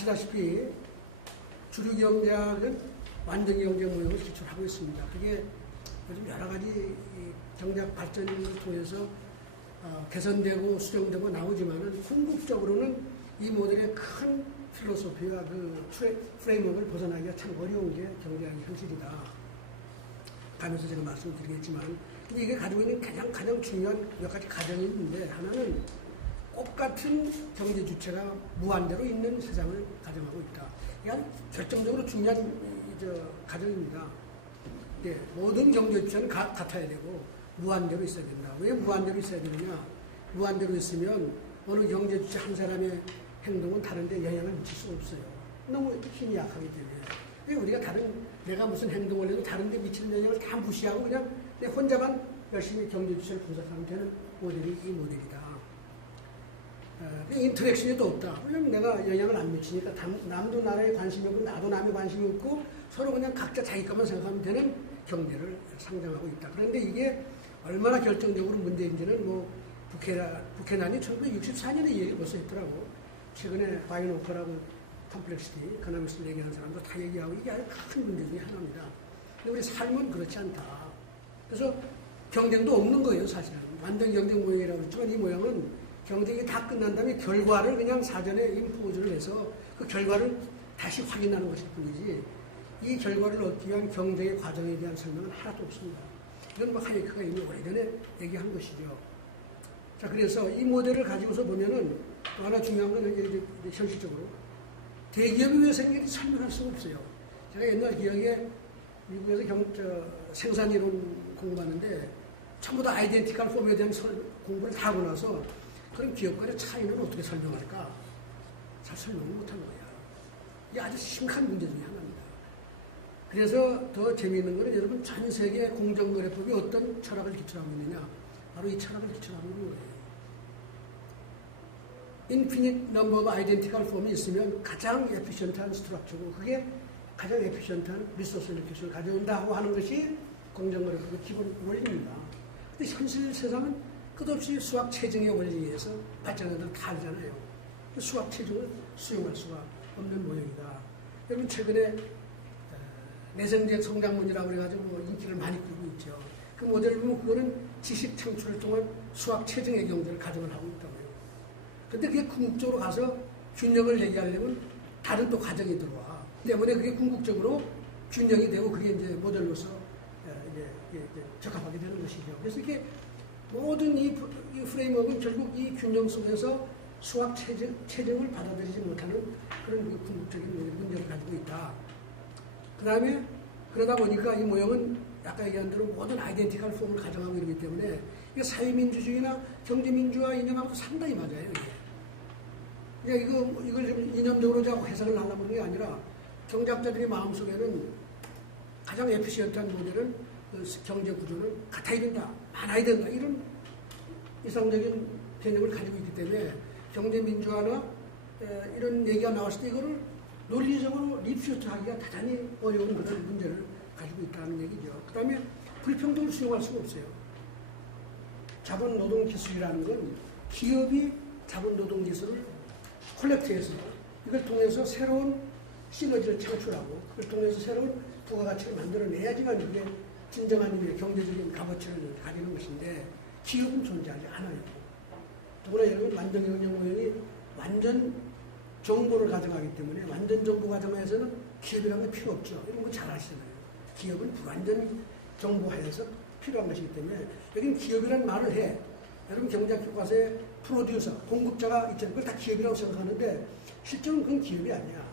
아시다시피 주류 경제학은 완전 경제 모형을 기초로 하고 있습니다. 그게 요즘 여러 가지 경제학 발전을 통해서 개선되고 수정되고 나오지만은 궁극적으로는 이 모델의 큰 필로소피와 그 프레임워크를 벗어나기가 참 어려운 게 경제학의 현실이다. 가면서 제가 말씀드리겠지만, 근데 이게 가지고 있는 가장 중요한 몇 가지 가정이 있는데, 하나는 똑같은 경제 주체가 무한대로 있는 세상을 가정하고 있다. 이게 아주 결정적으로 중요한 가정입니다. 네, 모든 경제 주체는 같아야 되고 무한대로 있어야 된다. 왜 무한대로 있어야 되느냐? 무한대로 있으면 어느 경제 주체 한 사람의 행동은 다른데 영향을 미칠 수 없어요. 너무 힘이 약하기 때문에. 우리가 내가 무슨 행동을 해도 다른데 미치는 영향을 다 무시하고 그냥 내 혼자만 열심히 경제 주체를 분석하면 되는 모델이 이 모델이다. 인터랙션이 또 없다. 왜냐면 내가 영향을 안 미치니까 남도 나라에 관심이 없고 나도 남에 관심이 없고 서로 그냥 각자 자기 것만 생각하면 되는 경제를 상정하고 있다. 그런데 이게 얼마나 결정적으로 문제인지는 부케난이 1964년에 얘기를 벌써 했더라고. 최근에 바이노컬하고 컴플렉시티, 이코노미스트 얘기하는 사람도 다 얘기하고 이게 아주 큰 문제 중에 하나입니다. 근데 우리 삶은 그렇지 않다. 그래서 경쟁도 없는 거예요, 사실은. 완전 경쟁 모형이라고 했지만 이 모형은 경쟁이 다 끝난 다음에 결과를 그냥 사전에 임포즈를 해서 그 결과를 다시 확인하는 것일 뿐이지 이 결과를 얻기 위한 경쟁의 과정에 대한 설명은 하나도 없습니다. 이건 하이크가 이미 오래전에 얘기한 것이죠. 자, 그래서 이 모델을 가지고서 보면은 또 하나 중요한 건 이제 현실적으로 대기업이 왜 생기는지 설명할 수가 없어요. 제가 옛날 기억에 미국에서 생산 이론 공부하는데 전부 다 아이덴티컬 폼에 대한 공부를 다 하고 나서 그럼 기업 간의 차이는 어떻게 설명할까? 잘 설명을 못한 거야. 이게 아주 심각한 문제 중에 하나입니다. 그래서 더 재미있는 거는 여러분 전 세계 공정거래법이 어떤 철학을 기초로 하고 있느냐? 바로 이 철학을 기초로 하고 있는 거예요. infinite number of identical form이 있으면 가장 에피션트한 스트럭처고 그게 가장 에피션트한 리소스 리퀴스를 가져온다고 하는 것이 공정거래법의 기본 원리입니다. 근데 현실 세상은 끝없이 수학 체증의 원리에 의해서 발전하는 다르잖아요. 수학 체증을 수용할 수가 없는 모형이다. 여러분 최근에 내생적 성장론이라고 그래가지고 인기를 많이 끌고 있죠. 그 모델을 보면 그거는 지식 창출을 통한 수학 체증의 경제를 가정을 하고 있다고요. 근데 그게 궁극적으로 가서 균형을 얘기하려면 다른 또 과정이 들어와. 때문에 그게 궁극적으로 균형이 되고 그게 이제 모델로서 이제 적합하게 되는 것이죠. 그래서 이게 모든 이 프레임워크는 결국 이 균형 속에서 수학 체증을 받아들이지 못하는 그런 궁극적인 문제를 가지고 있다. 그 다음에 그러다 보니까 이 모형은 아까 얘기한 대로 모든 아이덴티컬 폼을 가정하고 이러기 때문에 이게 사회민주주의나 경제민주화 이념하고도 상당히 맞아요. 이게. 이걸 좀 이념적으로 자꾸 해석을 하려고 하는 게 아니라 경제학자들의 마음속에는 가장 에피시언트한 모델은 경제 구조는 같아야 된다, 많아야 된다 이런 이상적인 개념을 가지고 있기 때문에 경제 민주화나 이런 얘기가 나왔을 때 이거를 논리적으로 리퓨트하기가 대단히 어려운 그런 문제를 가지고 있다는 얘기죠. 그 다음에 불평등을 수용할 수가 없어요. 자본노동 기술이라는 건 기업이 자본노동 기술을 콜렉트해서 이걸 통해서 새로운 시너지를 창출하고 그걸 통해서 새로운 부가가치를 만들어내야지만 그게 진정한 의미의 경제적인 값어치를 가지는 것인데 기업은 존재하지 않아요. 더구나 여러분 완전 경쟁 모형이 완전 정보를 가정하기 때문에 완전 정보 가정하에서는 기업이라는 게 필요 없죠. 이런 거 잘 아시잖아요. 기업은 불완전 정보하에서 필요한 것이기 때문에 여기는 기업이라는 말을 해. 여러분 경제학 교과서에 프로듀서, 공급자가 있잖아요. 그걸 다 기업이라고 생각하는데 실제로는 그건 기업이 아니야.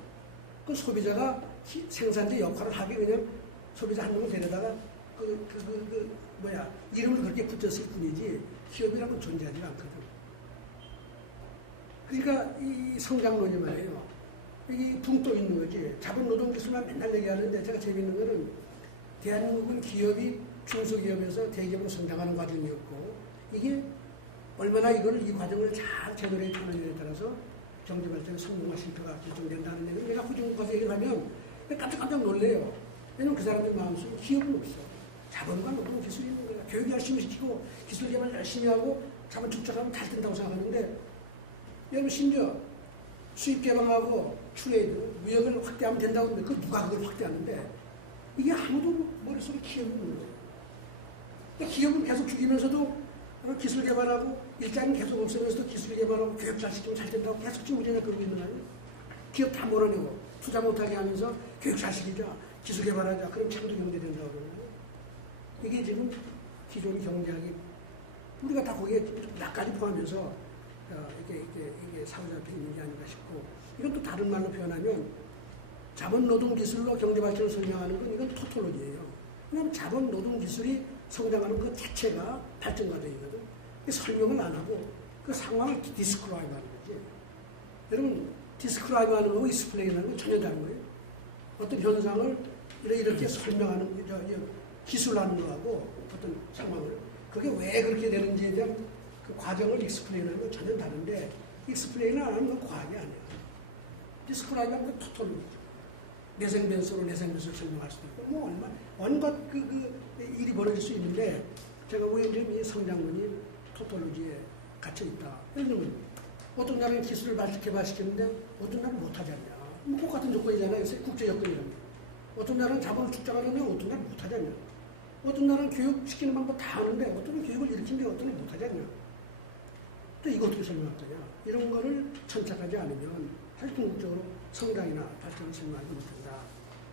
그 소비자가 생산자 역할을 하기 그냥 소비자 한 놈을 데려다가 이름을 그렇게 붙였을 뿐이지 기업이라는 건 존재하지 않거든. 그러니까 이 성장론이 말이에요. 이게 붕 떠 있는 거지. 자본노동 기술만 맨날 얘기하는데 제가 재밌는 거는 대한민국은 기업이 중소기업에서 대기업으로 성장하는 과정이었고 이게 얼마나 이 과정을 잘 제대로 해주느냐에 따라서 경제발전의 성공과 실패가 결정된다는 얘기를 내가 후진국가서 얘기를 하면 깜짝 놀래요. 왜냐면 그 사람들 마음속에 기업은 없어. 자본과 노동 기술이 있는 거야. 교육 열심히 시키고 기술 개발 열심히 하고 자본 축적하면 잘 된다고 생각하는데 여러분 심지어 수입 개방하고 트레이드, 무역을 확대하면 된다고 하는데 그 누가 그걸 확대하는데 이게 아무도 머릿속에 기억이 없는 거예요. 그러니까 기업은 계속 죽이면서도 기술 개발하고 일자리는 계속 없으면서도 기술 개발하고 교육 잘 시키면 잘 된다고 계속 지금 우리나라 그러고 있는 거 아니에요? 기업 다 몰아내고 투자 못하게 하면서 교육 잘 시키자, 기술 개발하자, 그럼 창조 경제 된다고 그러는 거예요. 이게 지금 기존 경제학이 우리가 다 거기에 나까지 포함해서 이게 사고잡혀 있는 게 아닌가 싶고, 이건 또 다른 말로 표현하면 자본 노동 기술로 경제 발전을 설명하는 건 이건 토톨로지예요. 그냥 자본 노동 기술이 성장하는 것 자체가 발전 과정이거든. 설명을 안 하고 그 상황을 디스크라이브 하는 거지. 여러분, 디스크라이브 하는 거고 익스플레인 하는 건 전혀 다른 거예요. 어떤 현상을 이렇게 설명하는, 기술하는 거하고 어떤 상황을, 그게 왜 그렇게 되는지에 대한 그 과정을 익스플레인 하는 건 전혀 다른데, 익스플레인을 안 하는 건 과학이 아니야. 디스크라이브 하는 건 토톨로지죠. 내생변수로 내생변수를 설명할 수도 있고, 뭐 얼마, 온갖 일이 벌어질 수 있는데, 제가 왜 이 성장론이 토톨로지에 갇혀있다. 예를 들면, 어떤 나라는 기술을 개발시켰는데, 어떤 나라는 못하지 않냐. 뭐 똑같은 조건이잖아요. 국제 여건이라는 게. 어떤 나라는 자본을 축적하려면 어떤 나라는 못하지 않냐. 어떤 나라는 교육시키는 방법 다 하는데, 어떤 나라는 교육을 일으키는데 어떤 나라는 못하지 않냐. 또 이거 어떻게 설명할 거냐. 이런 거를 천착하지 않으면, 사실 궁극적으로 성장이나 발전을 설명하지 못한다.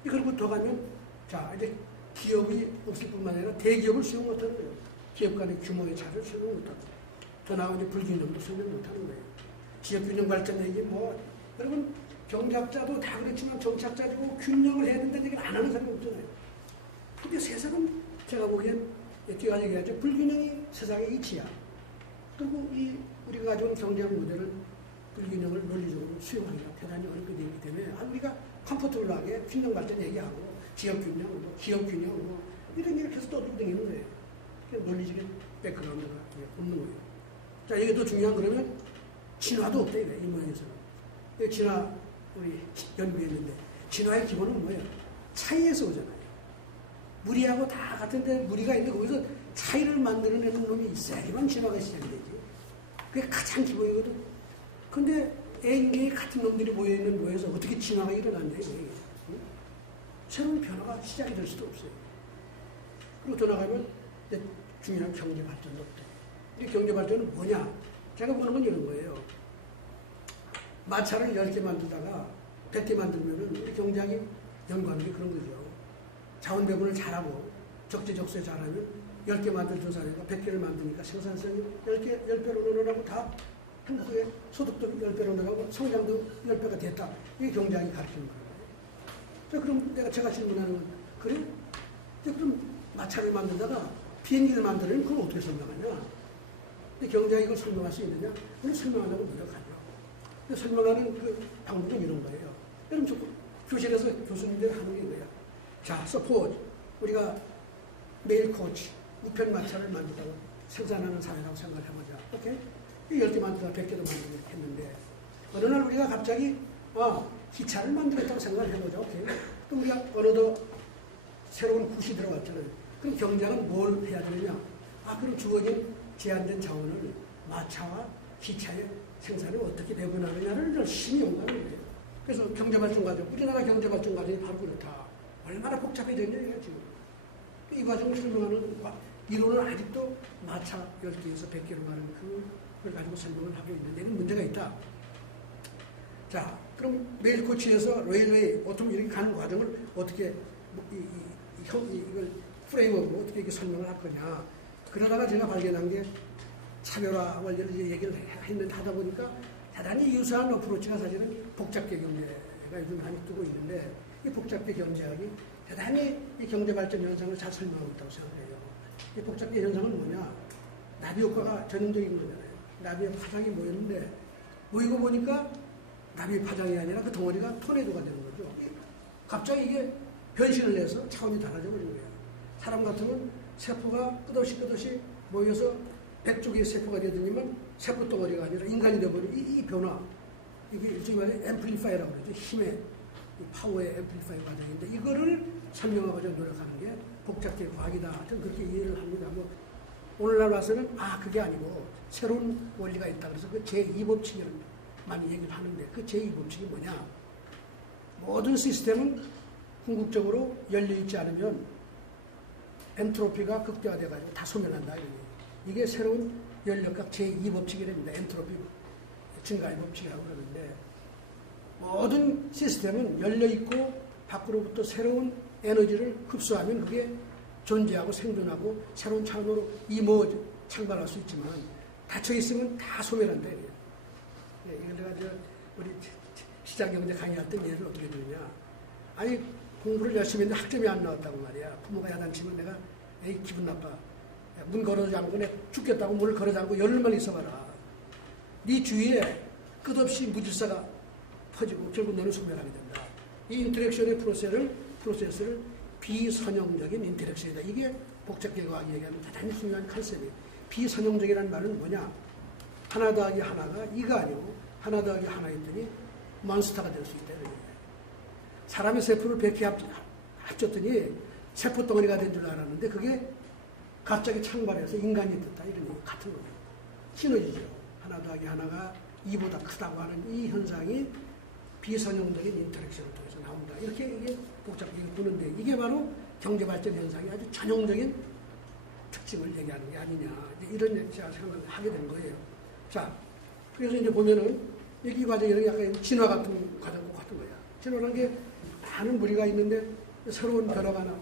그리고 더 가면, 자, 이제 기업이 없을 뿐만 아니라 대기업을 수용 못하는 거예요. 기업 간의 규모의 차를 설명 못하고, 더 나아가 이제 불균형도 설명 못하는 거예요. 지역균형 발전 얘기 뭐, 여러분, 경제학자도 다 그렇지만 정치학자도 균형을 해야 된다는 얘기를 안 하는 사람이 없잖아요. 근데 세상은 제가 보기엔 뛰어가 얘기하죠. 불균형이 세상의 이치야. 그리고 우리가 가져온 경제학 모델은 불균형을 논리적으로 수용하기가 대단히 어렵게 되기 때문에 우리가 컴포터블하게 균형 발전 얘기하고 지역균형, 뭐 기업균형, 뭐 이런 얘기를 계속 떠들어다니는 거예요. 논리적인 백그라운드가 없는 거예요. 자, 이게 더 중요한 거라면 진화도 없다 이거예요. 이 모양에서는. 진화 우리 연구했는데 진화의 기본은 뭐예요? 차이에서 오잖아요. 무리하고 다 같은데 무리가 있는데 거기서 차이를 만들어내는 놈이 있어야지만 진화가 시작이 되지. 그게 가장 기본이거든. 근데 A개의 같은 놈들이 모여있는 모여서 어떻게 진화가 일어났냐 이거예요. 새로운 변화가 시작이 될 수도 없어요. 그리고 더 나가면 중요한 경제 발전도 없다. 이 경제 발전은 뭐냐? 제가 보는 건 이런 거예요. 마차를 10개 만들다가 100개 만들면은 우리 경제학이 연구하는 게 그런 거죠. 자원 배분을 잘하고 적재적소에 잘하면 10개 만들 조사니까 100개를 만드니까 생산성이 10배로 늘어나고 다 한국의 소득도 10배로 늘어나고 성장도 10배가 됐다. 이게 경제학이 가르치는 거예요. 자, 그럼 제가 질문하는 건, 그래? 그럼 마차를 만들다가 비행기를 만들려면 그걸 어떻게 설명하냐? 근데 경제학이 이걸 설명할 수 있느냐? 그걸 설명하려고 노력하죠. 근데 설명하는 그 방법은 이런 거예요. 여러분, 교실에서 교수님들이 하는 게 이거야. 자, suppose 우리가 메일 코치, 우편 마차를 만들다가 생산하는 사회라고 생각을 해보자. 오케이? 10개 만들다가 100개도 만들고 이렇게 했는데, 어느 날 우리가 갑자기, 기차를 만들었다고 생각을 해보자. 오케이? 또 우리가 어느덧 새로운 굿이 들어갔잖아요. 그럼 경제학은 뭘 해야 되느냐? 그럼 주어진 제한된 자원을 마차와 기차의 생산을 어떻게 배분하느냐를 열심히 연구하는 거예요. 그래서 경제발전 과정, 우리나라 경제발전 과정이 바로 그렇다. 얼마나 복잡해졌냐, 이거 지금. 이 과정을 설명하는 이론은 아직도 마차 10개에서 100개로 가는 그걸 가지고 설명을 하고 있는데, 이건 문제가 있다. 자, 그럼 메일 코치에서 레일웨이, 오토 이렇게 가는 과정을 어떻게, 이걸 프레임으로 어떻게 이렇게 설명을 할 거냐. 그러다가 제가 발견한 게 차별화 원리를 얘기를 하다 보니까 대단히 유사한 어프로치가 사실은 복잡계 경제가 요즘 많이 뜨고 있는데, 이 복잡계 경제학이 대단히 이 경제 발전 현상을 잘 설명하고 있다고 생각해요. 이 복잡계 현상은 뭐냐? 나비 효과가 전형적인 거잖아요. 나비의 파장이 모였는데, 모이고 보니까 나비 파장이 아니라 그 덩어리가 토네도가 되는 거죠. 갑자기 이게 변신을 해서 차원이 달라져 버린 거예요. 사람 같으면 세포가 끝없이 모여서 100쪽의 세포가 되더니만 세포 덩어리가 아니라 인간이 되어버린 이 변화. 이게 일종의 말해 앰플리파이라고 그러죠. 힘의, 파워의 앰플리파이 과정인데, 이거를 설명하고자 노력하는 게 복잡계 과학이다. 저는 그렇게 이해를 합니다. 뭐 오늘날 와서는 그게 아니고 새로운 원리가 있다. 그래서 그 제2법칙이라는 많이 얘기를 하는데, 그 제2법칙이 뭐냐? 모든 시스템은 궁극적으로 열려있지 않으면 엔트로피가 극대화돼가지고 다 소멸한다. 이게 새로운 연력학 제2법칙이랍니다. 엔트로피 증가의 법칙이라고 그러는데 모든 시스템은 열려있고 밖으로부터 새로운 에너지를 흡수하면 그게 존재하고 생존하고 새로운 차원으로 창발할 수 있지만 닫혀있으면 다 소멸한다. 이걸 내가 우리 시장경제 강의할 때 예를 어떻게 들으냐. 아니 공부를 열심히 했는데 학점이 안 나왔다고 말이야. 부모가 야단치면 내가 에이 기분 나빠. 문 걸어주지 않고 내 죽겠다고 문을 걸어주지 않고 열흘만 있어봐라. 네 주위에 끝없이 무질서가 퍼지고 결국 너는 소멸하게 된다. 이 인터랙션의 프로세스를 비선형적인 인터랙션이다. 이게 복잡계과학이 얘기하는 대단히 중요한 컨셉이에요. 비선형적이라는 말은 뭐냐. 하나 더하기 하나가 2가 아니고 하나 더하기 하나였더니 몬스터가 될 수 있다. 사람의 세포를 100개 합쳤더니 세포덩어리가 된 줄 알았는데 그게 갑자기 창발해서 인간이 됐다. 이런 얘기 같은 거예요. 시너지죠. 하나 더하기 하나가 2보다 크다고 하는 이 현상이 비선형적인 인터랙션을 통해서 나온다. 이렇게 이게 복잡하게 보는데 이게 바로 경제발전 현상이 아주 전형적인 특징을 얘기하는 게 아니냐. 이런 생각을 하게 된 거예요. 자, 그래서 이제 보면은 이 과정이 약간 진화 같은 과정과 같은 거야. 진화라는 게 많은 무리가 있는데 새로운 변화가 나,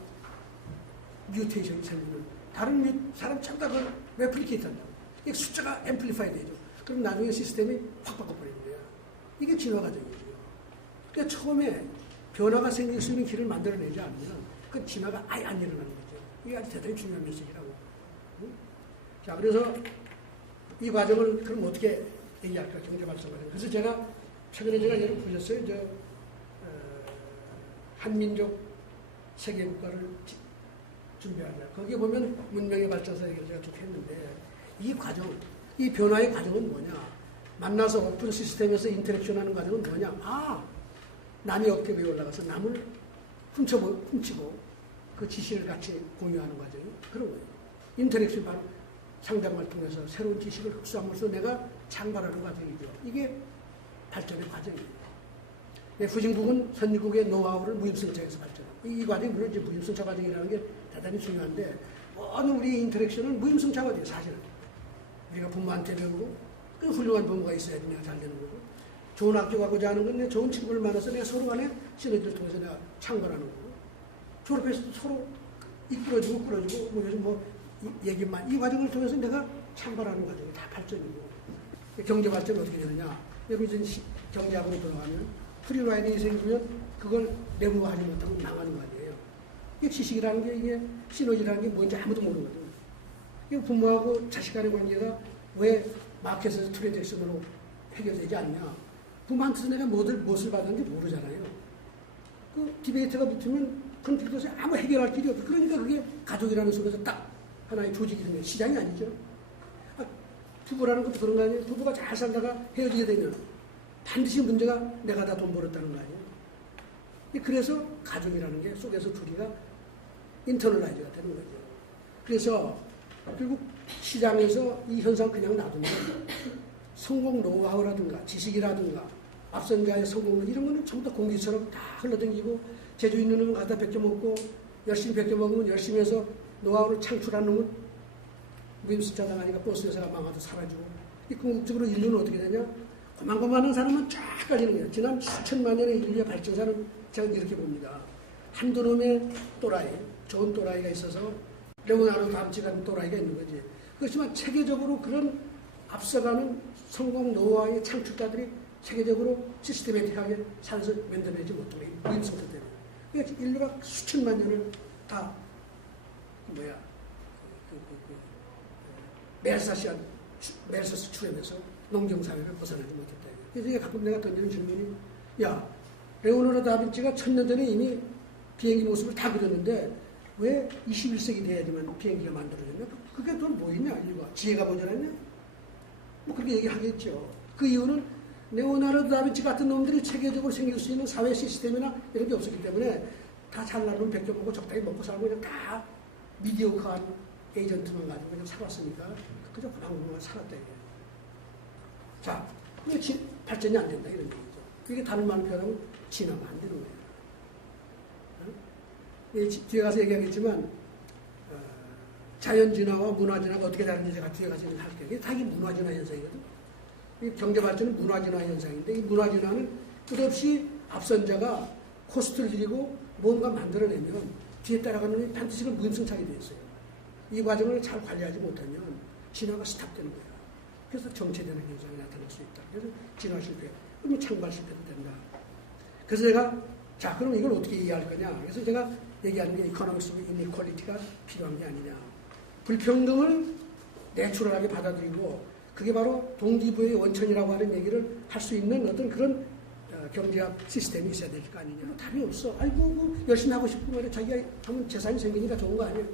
뮤테이션이 생기는 다른 사람 참다 그걸 레플리케이트 한다고. 이게 숫자가 앰플리파이 되죠. 그럼 나중에 시스템이 확 바꿔버리는 거야. 이게 진화 과정이죠. 그러니까 처음에 변화가 생길 수 있는 길을 만들어내지 않으면 그 진화가 아예 안 일어나는 거죠. 이게 아주 대단히 중요한 메시지라고. 응? 자, 그래서 이 과정을 그럼 어떻게 얘기할까? 경제발전 과정. 그래서 제가 최근에 예를 보셨어요. 한민족 세계국가를 준비하냐. 거기에 보면 문명의 발전사 얘기를 제가 쭉 했는데 이 과정, 이 변화의 과정은 뭐냐. 만나서 오픈 시스템에서 인터랙션하는 과정은 뭐냐. 남이 어깨 위에 올라가서 남을 훔치고 그 지식을 같이 공유하는 과정이 그런 거예요. 인터랙션 바로 상담을 통해서 새로운 지식을 흡수함으로써 내가 창발하는 과정이죠. 이게 발전의 과정이에요. 후진국은 선진국의 노하우를 무임승차에서 발전하고 이 과정이 물론 이제 무임승차 과정이라는 게 대단히 중요한데 모든 우리 인터랙션은 무임승차 과정이에요. 사실은 우리가 부모한테 배우고 그 훌륭한 부모가 있어야지 내가 잘 되는 거고 좋은 학교 가고자 하는 건 내 좋은 친구를 만나서 내가 서로 간에 시너지를 통해서 내가 창발하는 거고 졸업해서 서로 이끌어주고 끌어주고 뭐 요즘 얘기만 이 과정을 통해서 내가 창발하는 과정이 다 발전이고 경제 발전은 어떻게 되느냐. 여러분 이제 경제학으로 들어가면 프리라이딩이 생기면 그걸 내부화하지 못하면 나가는 거 아니에요. 이게 지식이라는 게 이게 시너지라는 게 뭔지 아무도 모르거든요. 이 부모하고 자식 간의 관계가 왜 마켓에서 트랜잭션으로 해결되지 않냐. 부모한테서 내가 무엇을 받았는지 모르잖아요. 그 디베이트가 붙으면 컨플릭트에서 아무 해결할 길이 없어. 그러니까 그게 가족이라는 속에서 딱 하나의 조직이 생겨요. 시장이 아니죠. 부부라는 것도 그런 거 아니에요. 부부가 잘 살다가 헤어지게 되면 반드시 문제가 내가 다 돈 벌었다는 거 아니에요. 그래서 가족이라는 게 속에서 둘이가 인터널라이즈가 되는 거죠. 그래서 결국 시장에서 이 현상 그냥 놔두면 성공 노하우라든가 지식이라든가 앞선 자의 성공론 이런 거는 전부 다 공기처럼 다 흘러다니고 재주 있는 놈은 갖다 벗겨먹고 열심히 벗겨먹으면 열심히 해서 노하우를 창출하는 놈은 무임승차당 하니까 버스 회사가 망하도 사라지고 이 궁극적으로 인류는 어떻게 되냐. 고만고만한 사람은 쫙 깔리는 거예요. 지난 수천만 년의 인류의 발전사는 제가 이렇게 봅니다. 한두 놈의 또라이, 좋은 또라이가 있어서 레오나르도 다빈치 같은 또라이가 있는 거지. 그렇지만 체계적으로 그런 앞서가는 성공 노하우의 창출자들이 체계적으로 시스테매틱하게 살아서 만들어내지 못하고 무임승차 때문에. 그러니까 인류가 수천만 년을 다 멜서스 출현해서 농경사회를 벗어나지 못했다. 그래서 가끔 내가 던지는 질문이 레오나르도 다빈치가 1000년 전에 이미 비행기 모습을 다 그렸는데 왜 21세기 돼야지만 비행기가 만들어졌냐? 그게 또 뭐였냐? 인류가 지혜가 모자랐냐? 뭐 그렇게 얘기하겠죠. 그 이유는 레오나르도 다빈치 같은 놈들이 체계적으로 생길 수 있는 사회 시스템이나 이런 게 없었기 때문에 다 잘난 놈 벗겨먹고 적당히 먹고 살고 그냥 다 미디어커한 에이전트만 가지고 그냥 살았으니까 그저 고만고만 살았다 이거예요. 자, 이게 발전이 안 된다 이런 얘기죠. 이게 다른 말로 표현하면 진화가 안 되는 거예요. 뒤에 가서 얘기하겠지만 자연진화와 문화진화가 어떻게 다른지 제가 뒤에 가서 할게요. 이게 다 문화진화 현상이거든. 이 경제발전은 문화진화 현상인데 이 문화진화는 끝없이 앞선 자가 코스트를 들이고 뭔가 만들어내면 뒤에 따라가는 게 반드시 무임승차게 되어 있어요. 이 과정을 잘 관리하지 못하면 진화가 스탑되는 거예요. 그래서 정체되는 현상이 나타날 수 있다. 그래서 진화 실패, 그러면 창발 실패도 된다. 그래서 제가 자 그럼 이걸 어떻게 이해할 거냐. 그래서 제가 얘기하는 게 이코노믹스 이니퀄리티가 필요한 게 아니냐. 불평등을 내추럴하게 받아들이고 그게 바로 동기부여의 원천이라고 하는 얘기를 할 수 있는 어떤 그런 경제학 시스템이 있어야 될 거 아니냐. 답이 없어. 아이고 뭐 열심히 하고 싶은 말에 자기가 하면 재산이 생기니까 좋은 거 아니에요.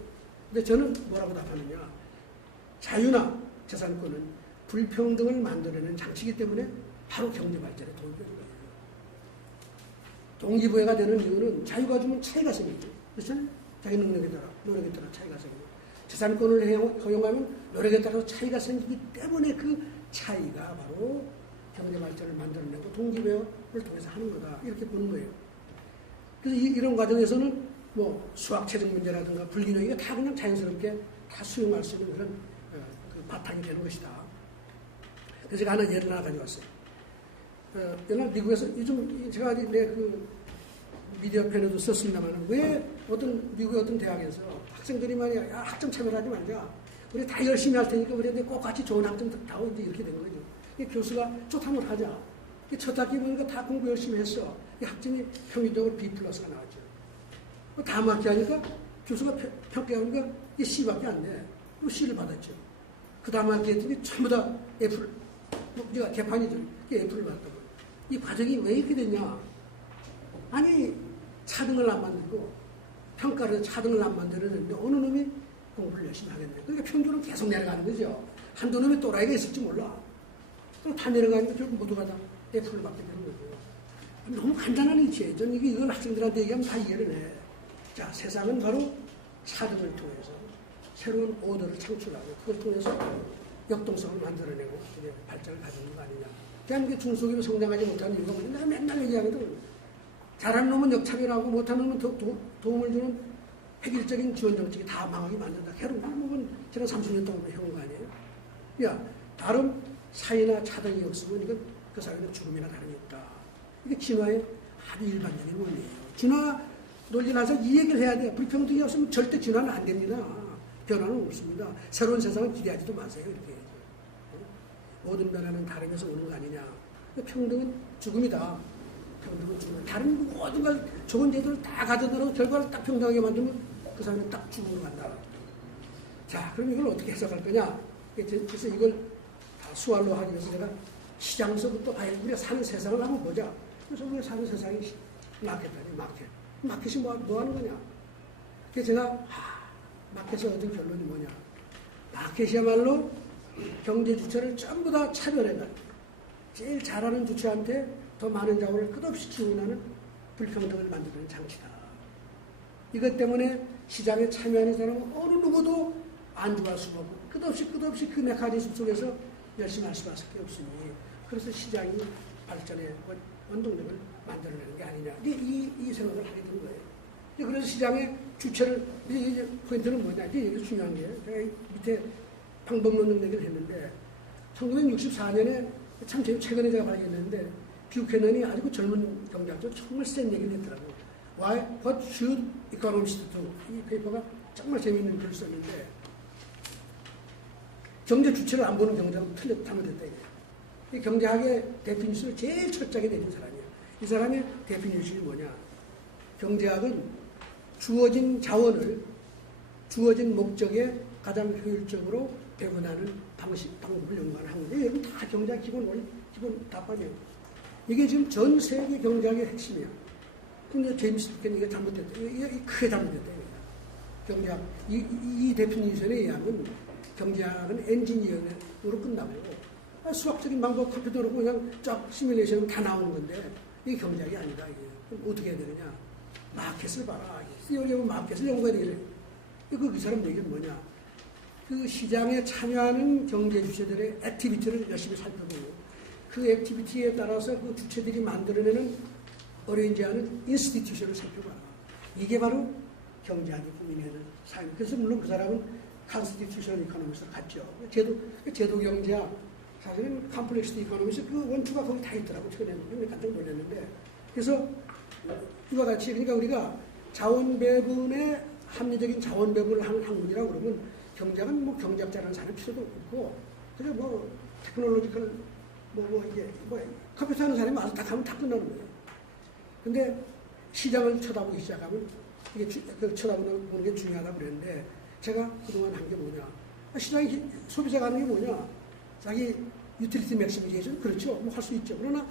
근데 저는 뭐라고 답하느냐. 자유나 재산권은 불평등을 만들어내는 장치이기 때문에 바로 경제발전에 도움이 되는 거예요. 동기부여가 되는 이유는 자유가 주면 차이가 생기죠. 그렇죠? 자기 노력에 따라 차이가 생기고 재산권을 허용하면 노력에 따라서 차이가 생기기 때문에 그 차이가 바로 경제발전을 만들어내고 동기부여를 통해서 하는 거다. 이렇게 보는 거예요. 그래서 이런 과정에서는 뭐 수학체적 문제라든가 불균형이 다 그냥 자연스럽게 다 수용할 수 있는 그런 그 바탕이 되는 것이다. 그래서 제가 예를 하나 가져왔어요. 옛날 미국에서 요즘 제가 내 그 미디어 편에도 썼습니다만 왜 미국의 어떤 대학에서 학생들이 말이야 학점 차별하지 말자. 우리 다 열심히 할 테니까 우리한테 꼭 같이 좋은 학점 다오 이제 이렇게 된 거죠. 교수가 좋다면 하자. 첫 학기 보니까 다 공부 열심히 했어. 학점이 평균적으로 B 플러스가 나왔죠. 다음 학기 하니까 교수가 평가하니까 C밖에 안 돼. C를 받았죠. 그 다음 학기 했더니 전부 다 F를, 우리가 개판이죠. F를 받았다고. 이 과정이 왜 이렇게 됐냐? 아니, 차등을 안 만들고, 평가를 차등을 안 만들었는데, 어느 놈이 공부를 열심히 하겠네. 그러니까 평균은 계속 내려가는 거죠. 한두 놈이 또라이가 있을지 몰라. 그럼 다 내려가니까 결국 모두가 다 F를 받게 되는 거죠. 너무 간단한 이치예요. 저는 이걸 학생들한테 얘기하면 다 이해를 해. 자, 세상은 바로 차등을 통해서 새로운 오더를 창출하고, 그걸 통해서 역동성을 만들어내고, 발전을 가져오는 거 아니냐. 대한민국 중소기업 성장하지 못하는 이유가 뭐냐. 내가 맨날 얘기하거든. 잘하는 놈은 역차별하고 못하는 놈은 도움을 주는 획일적인 지원 정책이 다 망하게 만든다. 결국은 지난 30년 동안 해온 거 아니에요? 야, 다른 사회나 차등이 없으면 이건 그 사회는 죽음이나 다름이 없다. 이게 진화의 아주 일반적인 원리예요. 진화 논리라서 이 얘기를 해야 돼. 불평등이 없으면 절대 진화는 안 됩니다. 변화는 없습니다. 새로운 세상을 기대하지도 마세요. 이렇게 해야죠. 모든 변화는 다름에서 오는 거 아니냐. 평등은 죽음이다. 평등은 죽음. 다른 모든 걸 좋은 제도를 다 가져다가 결과를 딱 평등하게 만들면 그 사람은 딱 죽음으로 간다. 자, 그럼 이걸 어떻게 해석할 거냐? 그래서 이걸 수활로 하기 위해서 제가 시장서부터 우리가 사는 세상을 한번 보자. 그래서 우리가 사는 세상이 마켓이니 마켓. 마켓이 뭐 하는 거냐? 그래서 제가 마켓에서 얻은 결론이 뭐냐? 마켓이야말로 경제 주체를 전부 다 차별해가지고 제일 잘하는 주체한테 더 많은 자원을 끝없이 지원하는 불평등을 만드는 장치다. 이것 때문에 시장에 참여하는 사람은 어느 누구도 안주할 수가 없고 끝없이 그 메커니즘 속에서 열심히 할 수밖에 없으니 그래서 시장이 발전의 원동력을 만들어내는 게 아니냐. 이 생각을 하게 된 거예요. 그래서 시장의 주체를, 이제 포인트는 뭐냐. 이게 중요한 게, 제가 밑에 방법론을 얘기를 했는데, 1964년에 참 최근에 제가 발견했는데, 뷰캐넌이 아주 젊은 경제학자 정말 센 얘기를 했더라고요. What should economists do? 이 페이퍼가 정말 재미있는 글을 썼는데, 경제 주체를 안 보는 경제학은 잘못됐다. 이 경제학의 데피니션을 제일 철저하게 내린 사람이에요. 이 사람의 데피니션이 뭐냐. 경제학은 주어진 자원을 주어진 목적에 가장 효율적으로 배분하는 방법을 연구하는 학문인데 여기 다 경제학 기본 답안이에요. 이게 지금 전 세계 경제학의 핵심이에요. 근데 제임스 뷰캐넌 이게 잘못됐다. 이게 크게 잘못됐다. 경제학 이 데피니션에 의하면 경제학은 엔지니어링으로 끝나고 수학적인 방법 컴퓨터 놓고 그냥 쫙 시뮬레이션 다 나오는 건데 이게 경제학이 아니다. 이게. 그럼 어떻게 해야 되느냐? 마켓을 봐라. 여기 보면 마켓을 연구해야 되겠네. 그 사람 얘기는 뭐냐? 그 시장에 참여하는 경제 주체들의 액티비티를 열심히 살펴보고 그 액티비티에 따라서 그 주체들이 만들어내는 어레인지하는 인스티튜션을 살펴봐라. 이게 바로 경제학의 고민해야 될 사항. 그래서 물론 그 사람은 컨스티튜션 이코노미스를 갔죠. 제도 경제학, 사실은 컴플렉스 이코노미스 그 원투가 거기 다 있더라고. 최근에 깜짝 놀랐는데. 그래서 이와 같이 그러니까 우리가 자원 배분의 합리적인 자원 배분을 하는 학문이라고 그러면 경제학은 뭐 경제학자라는 사람이 필요도 없고 그냥 뭐 테크놀로지컬 이게 컴퓨터 하는 사람이 와서 딱 하면 다 끝나는 거예요. 근데 시장을 쳐다보기 시작하면 이게 쳐다보는 게 중요하다고 그랬는데 제가 그동안 한 게 뭐냐. 시장이 소비자가 하는 게 뭐냐. 자기 유틸리티 맥시미제이션 그렇죠. 뭐 할 수 있죠. 그러나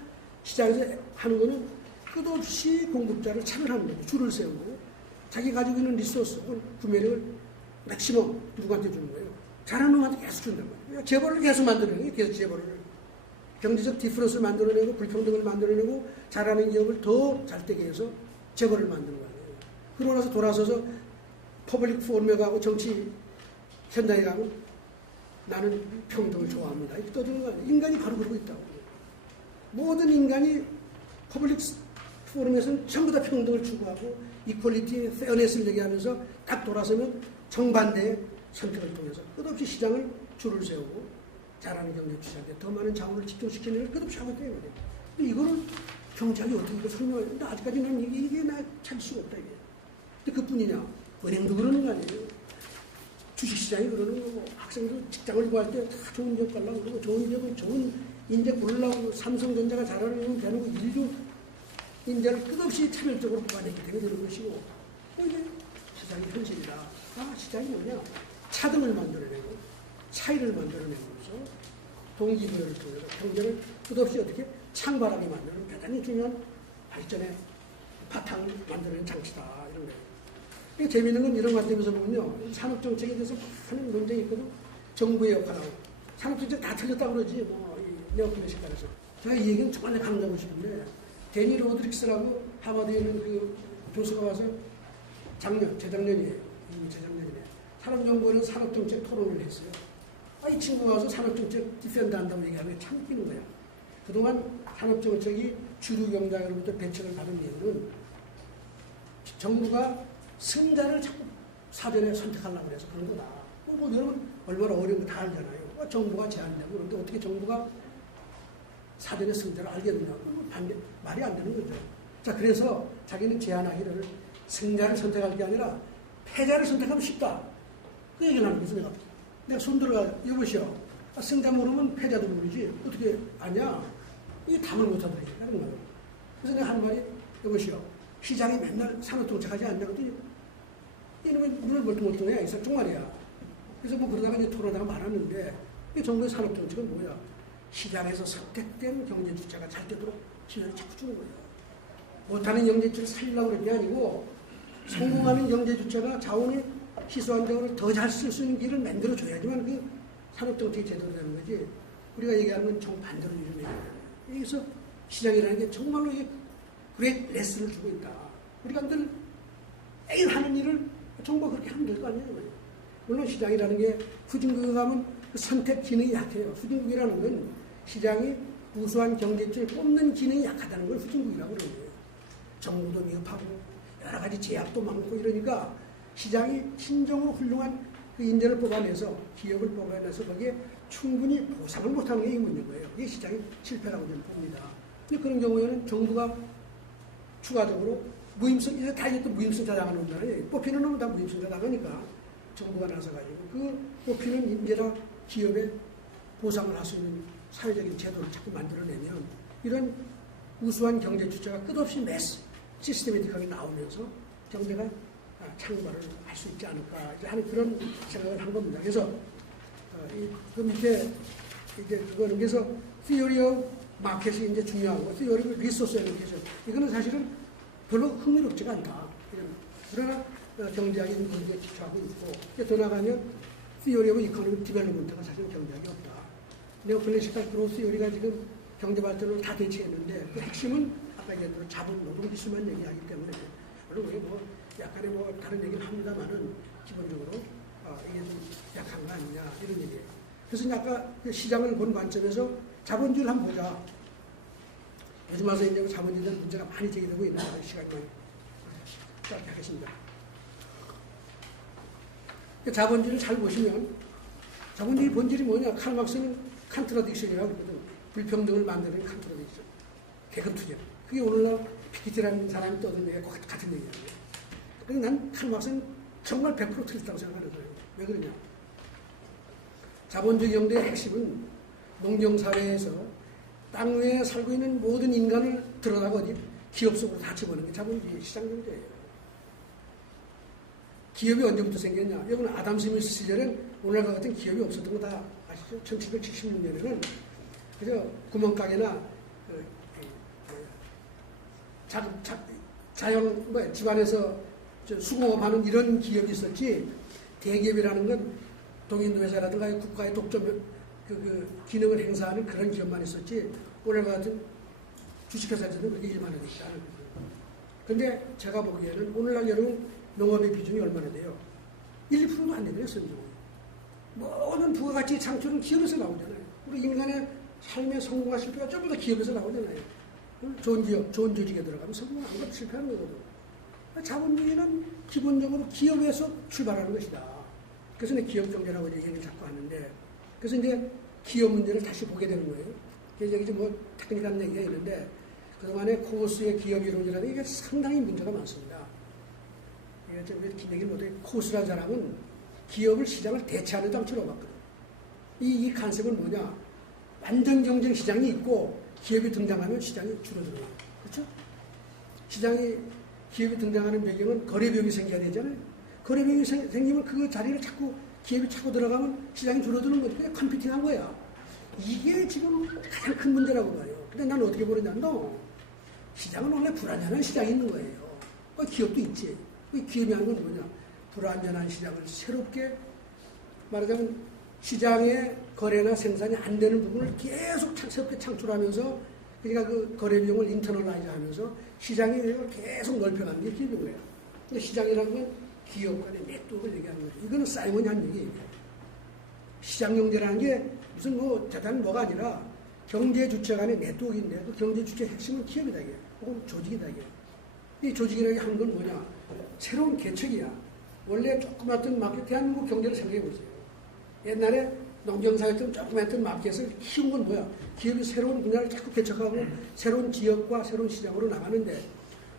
시장에서 하는 거는 끝없이 공급자를 차별하는 거예요. 줄을 세우고 자기 가지고 있는 리소스, 구매력을 맥시멈 누구한테 주는 거예요. 잘하는 놈한테 계속 준단 말이에요. 재벌을 계속 만들어내는 거예요. 계속 재벌을. 경제적 디프런스를 만들어내고 불평등을 만들어내고 잘하는 기업을 더 잘되게 해서 재벌을 만드는 거예요. 그러고 나서 돌아서서 퍼블릭 포럼에 가고 정치 현장에 가고 나는 평등을 좋아합니다. 이렇게 떠드는 거예요. 인간이 바로 그러고 있다고. 모든 인간이 퍼블릭 포럼에서는 전부 다 평등을 추구하고 이퀄리티, 페어네스를 얘기하면서 딱 돌아서면 정반대의 선택을 통해서 끝없이 시장을 줄을 세우고 잘하는 경제 주체한테 더 많은 자원을 집중시키는 걸 끝없이 하고 있다는 거예요. 근데 이거는 경제학이 어떻게 이거 설명을 했는데 아직까지 난 이게 나 찾을 수가 없다 이게. 근데 그뿐이냐. 은행도 그러는 거 아니에요. 주식시장이 그러는 거고 학생들 직장을 구할 때 다 좋은 기업 가려고 그러고 좋은 기업은 좋은 인재 고르려고 삼성전자가 잘하는 기업은 되는 거 인류 인재를 끝없이 차별적으로 뽑아내기 때문에 되는 것이고 이게 시장의 현실이다. 시장이 뭐냐. 차등을 만들어내고 차이를 만들어내면서 동기부여를 통해서 경제를 끝없이 어떻게 창발하게 만드는 대단히 중요한 발전의 바탕을 만드는 장치다. 이런 거예요. 이게 재미있는 건 이런 관점에서 보면요. 산업정책에 대해서 많은 논쟁이 있거든. 정부의 역할하고. 산업정책 다 틀렸다고 그러지. 네오클래식 따라서. 제가 이 얘기는 정말 강조하고 싶은데 데니 로드릭스라고 하버드에 있는 그 교수가 와서 재작년이네. 산업정부는 산업정책 토론을 했어요. 이 친구가 와서 산업정책 디펜드 한다고 얘기하면 참 웃기는 거야. 그동안 산업정책이 주류 경장으로부터 배척을 받은 이유는 정부가 승자를 자꾸 사전에 선택하려고 해서 그런 거다. 뭐 여러분 얼마나 어려운 거 다 알잖아요. 정부가 제안되고 그런데 어떻게 정부가 사전에 승자를 알게 되냐고 말이 안 되는 거죠. 자, 그래서 자기는 제안하기를 승자를 선택할 게 아니라 패자를 선택하면 쉽다. 그 얘기를 하는 거죠. 내가 손 들어가 여보시오. 승자 모르면 패자도 모르지. 어떻게 아냐? 이게 답을 못하더니 그런 거예요. 그래서 내가 한 말이 여보시오. 시장이 맨날 산업정책하지 않냐 그랬더니 이놈의 눈을 멀뚱멀뚱해. 이 사람 정말이야. 그래서 뭐 그러다가 이제 토론하다가 말았는데 이 정부의 산업정책은 뭐야? 시장에서 선택된 경제주체가 잘 되도록 기회를 자꾸 주는 거예요. 못하는 경제주체를 살리려고 그런 게 아니고 성공하는 경제주체가 자원을 희소한 자원을 더 잘 쓸 수 있는 길을 만들어줘야지만 그 산업정책이 제대로 되는 거지. 우리가 얘기하는 건 정반대로 이런 얘기예요. 여기서 시장이라는 게 정말로 그레이트 레슨을 주고 있다. 우리가 늘 매일 하는 일을 정부가 그렇게 하면 될 거 아니에요. 물론 시장이라는 게 후진국에 가면 그 선택 기능이 약해요. 후진국이라는 건 시장이 우수한 경제주를 뽑는 기능이 약하다는 걸 후진국이라고 그러는 거예요. 정부도 미흡하고 여러 가지 제약도 많고 이러니까 시장이 진정으로 훌륭한 그 인재를 뽑아내서 기업을 뽑아내서 거기에 충분히 보상을 못하는 게 이 문제인 거예요. 이게 시장이 실패라고 저는 봅니다. 근데 그런 경우에는 정부가 추가적으로 이제 다 이제 또 무임승차 당하는 놈들이 뽑히는 놈은 다 무임승차 당하니까 정부가 나서가지고 그 뽑히는 인재나 기업에 보상을 할 수 있는 사회적인 제도를 자꾸 만들어내면 이런 우수한 경제 주체가 끝없이 시스테매틱하게 나오면서 경제가 창발을 할 수 있지 않을까 하는 그런 생각을 한 겁니다. 그래서 그 밑에 이제 그거는 그래서 theory of market이 이제 중요하고 theory of resource allocation 이거는 사실은 별로 흥미롭지가 않다. 그러나 경제학이 거기에 기초하고 있고 더 나가면 theory of economic development가 사실 경제학이 없다. 네오클래시컬 그로스 theory가 지금 경제 발전을 다 대체했는데 그 핵심은 아까 얘기한 자본 노동 기술만 얘기하기 때문에 물론 우리 뭐 약간의 뭐 다른 얘기를 합니다만은 기본적으로 이게 좀 약한 거 아니냐 이런 얘기예요. 그래서 아까 시장을 본 관점에서 자본주의를 한번 보자. 요즘 와서 이제 자본주의에 문제가 많이 제기되고 있는 시간이 많이 짧게 하겠습니다. 자본주의를 잘 보시면 자본주의 본질이 뭐냐? 칼 막스는 컨트라딕션이라고 그러거든. 불평등을 만드는 컨트라딕션. 계급투쟁. 그게 오늘날 피키티라는 사람이 떠든 얘기가 같은 얘기예요. 그래서 난 칼 막스는 정말 100% 틀렸다고 생각하는 거예요. 왜 그러냐? 자본주의 경제의 핵심은 농경사회에서 땅 위에 살고 있는 모든 인간을 들어다가 어디 기업 속으로 다 집어넣는 게 자본주의 시장경제예요. 기업이 언제부터 생겼냐? 여러분 아담 스미스 시절엔 오늘과 같은 기업이 없었던 거 다 아시죠? 1776년에는 그저 구멍가게나 자영 집안에서 수공업하는 이런 기업이 있었지 대기업이라는 건 동인회사라든가 국가의 독점 기능을 행사하는 그런 기업만 있었지 오늘과 같은 주식회사에서는 그렇게 일만 하고 있지 않은 거예요. 그런데 제가 보기에는 오늘날 여러분 농업의 비중이 얼마나 돼요? 1, 2%도 안 되네요. 모든 부가가치 창출은 기업에서 나오잖아요. 우리 인간의 삶의 성공과 실패가 전부 다 기업에서 나오잖아요. 좋은 기업, 좋은 조직에 들어가면 성공하는 것 실패하는 거거든. 자본주의는 기본적으로 기업에서 출발하는 것이다. 그래서 기업 경제라고 얘기를 자꾸 하는데, 그래서 이제 기업 문제를 다시 보게 되는 거예요. 여기 뭐 테크닉한 얘기가 있는데, 그동안에 코스의 기업 이론이라는 게 상당히 문제가 많습니다. 이게 좀 긴 얘기를 못해. 코스라는 사람은 기업을 시장을 대체하는 장치로 봤거든. 이 컨셉은 뭐냐? 완전 경쟁 시장이 있고 기업이 등장하면 시장이 줄어들어요. 그렇죠? 기업이 등장하는 배경은 거래 비용이 생겨야 되잖아요. 거래 비용이 생기면 그 자리를 자꾸 기업이 차고 들어가면 시장이 줄어드는 거지. 그냥 컴피팅한 거야. 이게 지금 가장 큰 문제라고 봐요. 근데 난 어떻게 보느냐? 시장은 원래 불안전한 시장이 있는 거예요. 기업도 있지. 기업이 하는 건 뭐냐? 불안전한 시장을 새롭게 말하자면 시장의 거래나 생산이 안 되는 부분을 계속 새롭게 창출하면서 그러니까 그 거래 비용을 인터널라이즈 하면서 시장의 영역을 계속 넓혀가는 게 기업인 거예요. 근데 시장이라는 건 기업 간의 네트워크를 얘기하는 거죠. 이거는 사이먼이 한 얘기예요. 시장 경제라는 게 무슨 뭐 대단한 뭐가 아니라 경제 주체 간의 네트워크인데 그 경제 주체의 핵심은 기업이다 이게. 혹은 조직이다 이게. 이 조직이라는 게 하는 건 뭐냐? 새로운 개척이야. 원래 조그맣던 마켓, 대한민국 경제를 생각해 보세요. 옛날에 농경사였던 조그맣던 마켓을 키운 건 뭐야? 기업이 새로운 분야를 자꾸 개척하고 새로운 지역과 새로운 시장으로 나가는데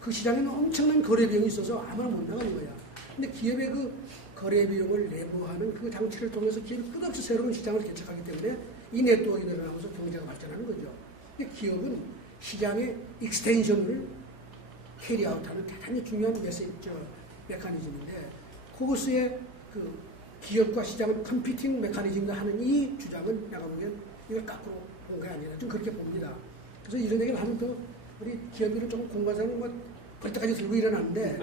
그 시장에는 엄청난 거래 비용이 있어서 아무나 못 나가는 거야. 근데 기업의 그 거래 비용을 내부하는 그 장치를 통해서 기업이 끝없이 새로운 시장을 개척하기 때문에 이 네트워크가 늘어나면서 경제가 발전하는 거죠. 근데 기업은 시장의 익스텐션을 캐리아웃하는 대단히 중요한 메커니즘인데 코고스의 그 기업과 시장은 컴피팅 메커니즘을 하는 이 주장은 내가 보기엔 이걸 거꾸로 본 게 아니라 좀 그렇게 봅니다. 그래서 이런 얘기를 하면 또 우리 기업인을 좀 공부하자면 뭐 벌떡까지 들고 일어나는데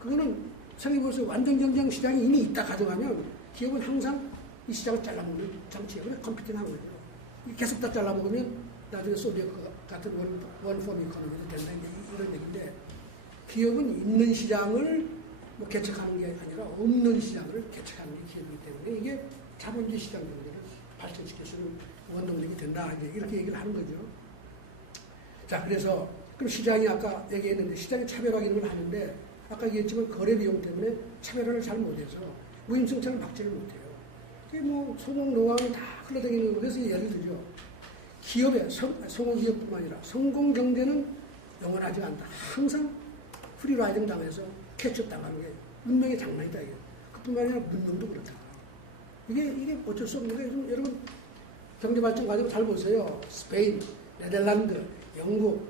그거는 생각해보세요. 완전 경쟁 시장이 이미 있다 가정하면 기업은 항상 이 시장을 잘라먹는 장치예요. 그냥 컴피팅하는 거죠. 계속 다 잘라먹으면 나중에 소비에트 같은 원폼 이코노미도 된다 이런 얘기인데 기업은 있는 시장을 뭐 개척하는 게 아니라 없는 시장을 개척하는 게 기업이기 때문에 이게 자본주의 시장 경제를 발전시킬 수 있는 원동력이 된다. 이렇게 얘기를 하는 거죠. 자, 그래서 그럼 시장이 아까 얘기했는데 시장이 차별화 기능을 하는데 아까 얘기했지만 거래 비용 때문에 차별화를 잘 못해서 무임승차를 막지를 못해요. 그게 뭐 소공 노하우는 다 흘러다니는 거. 그래서 예를 들죠. 기업의 성공기업뿐만 아니라 성공 경제는 영원하지 않다. 항상 프리라이딩 당해서 캐치업 당하는 게 운명의 장난이다. 이게. 그뿐만 아니라 문명도 그렇다. 이게 어쩔 수 없는 게 여러분 경제발전 과정 잘 보세요. 스페인, 네덜란드, 영국,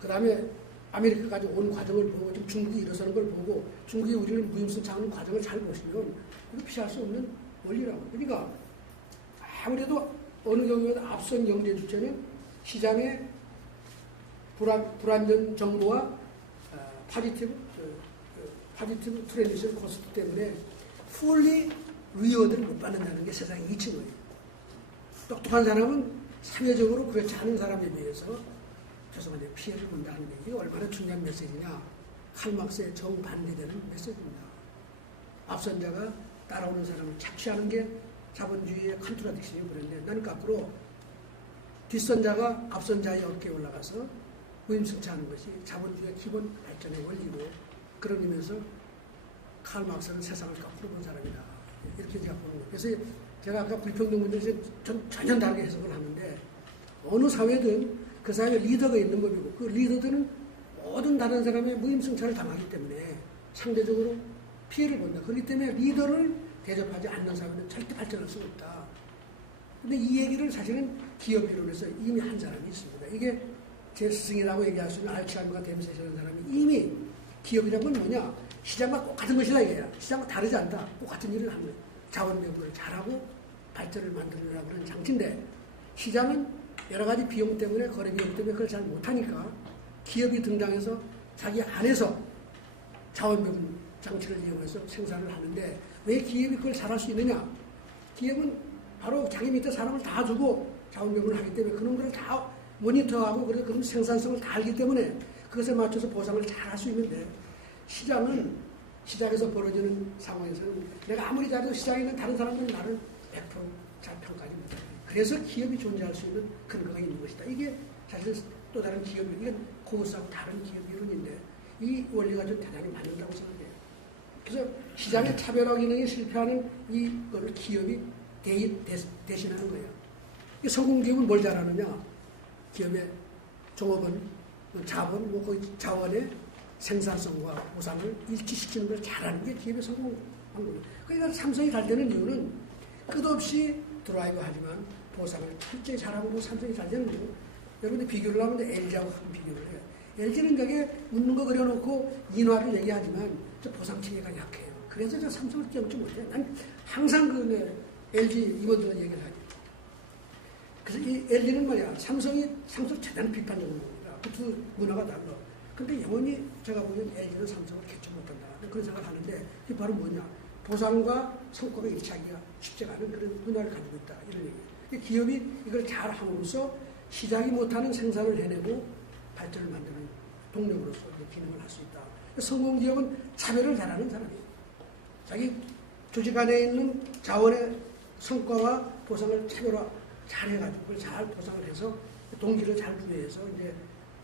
그 다음에 아메리카까지 온 과정을 보고 지금 중국이 일어서는 걸 보고 중국이 우리를 무임승차하는 과정을 잘 보시면 이거 피할 수 없는 원리라고. 그러니까 아무래도 어느 경우에도 앞선 경제 주체는 시장의 불안전 정보와 파지티브 트랜지션 코스트 때문에 fully 리워드를 못 받는다는 게 세상의 이치인 거예요. 똑똑한 사람은 사회적으로 그렇지 않은 사람에 비해서 죄송한데 피해를 본다는 게 이게 얼마나 중요한 메시지냐. 칼막스의 정반대되는 메시지입니다. 앞선 자가 따라오는 사람을 착취하는 게 자본주의의 컨트라딕션이 그런데 나는 거꾸로 뒷선자가 앞선자의 어깨에 올라가서 무임승차하는 것이 자본주의의 기본 발전의 원리고, 그런 의미에서 칼 막스는 세상을 거꾸로 본 사람이다. 이렇게 제가 보는 거예요. 그래서 제가 아까 불평등 문제에서 전혀 다르게 해석을 하는데, 어느 사회든 그 사회에 리더가 있는 법이고, 그 리더들은 모든 다른 사람의 무임승차를 당하기 때문에 상대적으로 피해를 본다. 그렇기 때문에 리더를 대접하지 않는 사회는 절대 발전할 수가 없다. 근데 이 얘기를 사실은 기업 이론에서 이미 한 사람이 있습니다. 이게 제 스승이라고 얘기할 수 있는 알츠하이머가 댐셋이라는 사람이 이미 기업이란 건 뭐냐? 시장과 똑같은 것이다 이거야. 시장과 다르지 않다. 똑같은 일을 하는 거야. 자원 배분을 잘하고 발전을 만들려고 하는 장치인데, 시장은 여러 가지 비용 때문에, 거래 비용 때문에 그걸 잘 못하니까 기업이 등장해서 자기 안에서 자원 배분 장치를 이용해서 생산을 하는데, 왜 기업이 그걸 잘할 수 있느냐? 기업은 바로 자기 밑에 사람을 다 두고 자원 배분을 하기 때문에 그런 걸 다 모니터하고, 그래서 그런 생산성을 다 알기 때문에 그것에 맞춰서 보상을 잘 할 수 있는데, 시장은 시장에서 벌어지는 상황에서는 내가 아무리 잘해도 시장에 있는 다른 사람들은 나를 100% 잘 평가하지 못합니다. 그래서 기업이 존재할 수 있는 근거가 있는 것이다. 이게 사실 또 다른 기업, 이건 고스하고 다른 기업 이론인데, 이 원리가 좀 대단히 맞는다고 생각해요. 그래서 시장의 차별화 기능이 실패하는 이걸 기업이 대신하는 거예요. 성공 기업은 뭘 잘하느냐? 기업의 종업원, 자본, 그 자원의 생산성과 보상을 일치시키는 걸 잘하는 게 기업의 성공한 거예요. 그러니까 삼성이 잘 되는 이유는 끝없이 드라이브 하지만 보상을 철저히 잘하고, 삼성이 잘 되는 거예요. 여러분들 비교를 하면 LG하고 비교를 해요. LG는 저게 웃는 거 그려놓고 인화를 얘기하지만 저 보상체계가 약해요. 그래서 저 삼성을 뛰어넘지 못해요. 난 항상 LG 임원들은 얘기를 하죠. 그래서 이 LG는 뭐야? 삼성을 대단히 비판적으로 봅니다. 그 두 문화가 달라. 근데 영원히 제가 보면 LG는 삼성을 캐치 못한다. 그런 생각을 하는데, 그게 바로 뭐냐? 보상과 성과가 일치하기가 쉽지가 않은 그런 문화를 가지고 있다. 이런 얘기예요. 기업이 이걸 잘 함으로써 시장이 못하는 생산을 해내고 발전을 만드는 동력으로서 기능을 할 수 있다. 성공 기업은 차별을 잘하는 사람이에요. 자기 조직 안에 있는 자원의 성과와 보상을 차별화 잘 해가지고, 그걸 잘 보상을 해서 동기를 잘 부여해서 이제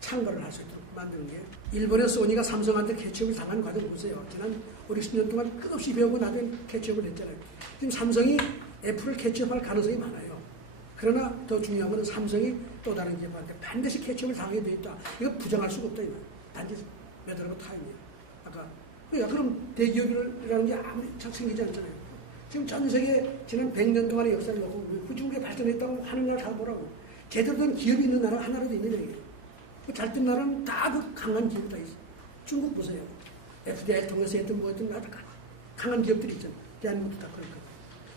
창궐을 할 수 있도록 만드는 게, 일본의 소니가 삼성한테 캐치업을 당한 과정 보세요. 지난 5, 60년 동안 끝없이 배우고 나중에 캐치업을 했잖아요. 지금 삼성이 애플을 캐치업할 가능성이 많아요. 그러나 더 중요한 것은 삼성이 또 다른 기업한테 반드시 캐치업을 당하게 돼 있다. 이거 부정할 수가 없다. 이거. 단지 매달고 타임이에요. 아까 그럼 대기업이라는 게 아무리 잘 생기지 않잖아요. 지금 전 세계 지난 100년 동안의 역사를 놓고 후중국에 발전했다고 하는 나라 잘 보라고. 제대로 된 기업이 있는 나라가 하나라도 있느냐 이게. 잘된 나라는 다 그 강한 기업이 다 있어요. 중국 보세요. FDI를 통해서 했던 뭐였든 다 강한 기업들이 있잖아요. 대한민국도 다 그럴 거예요.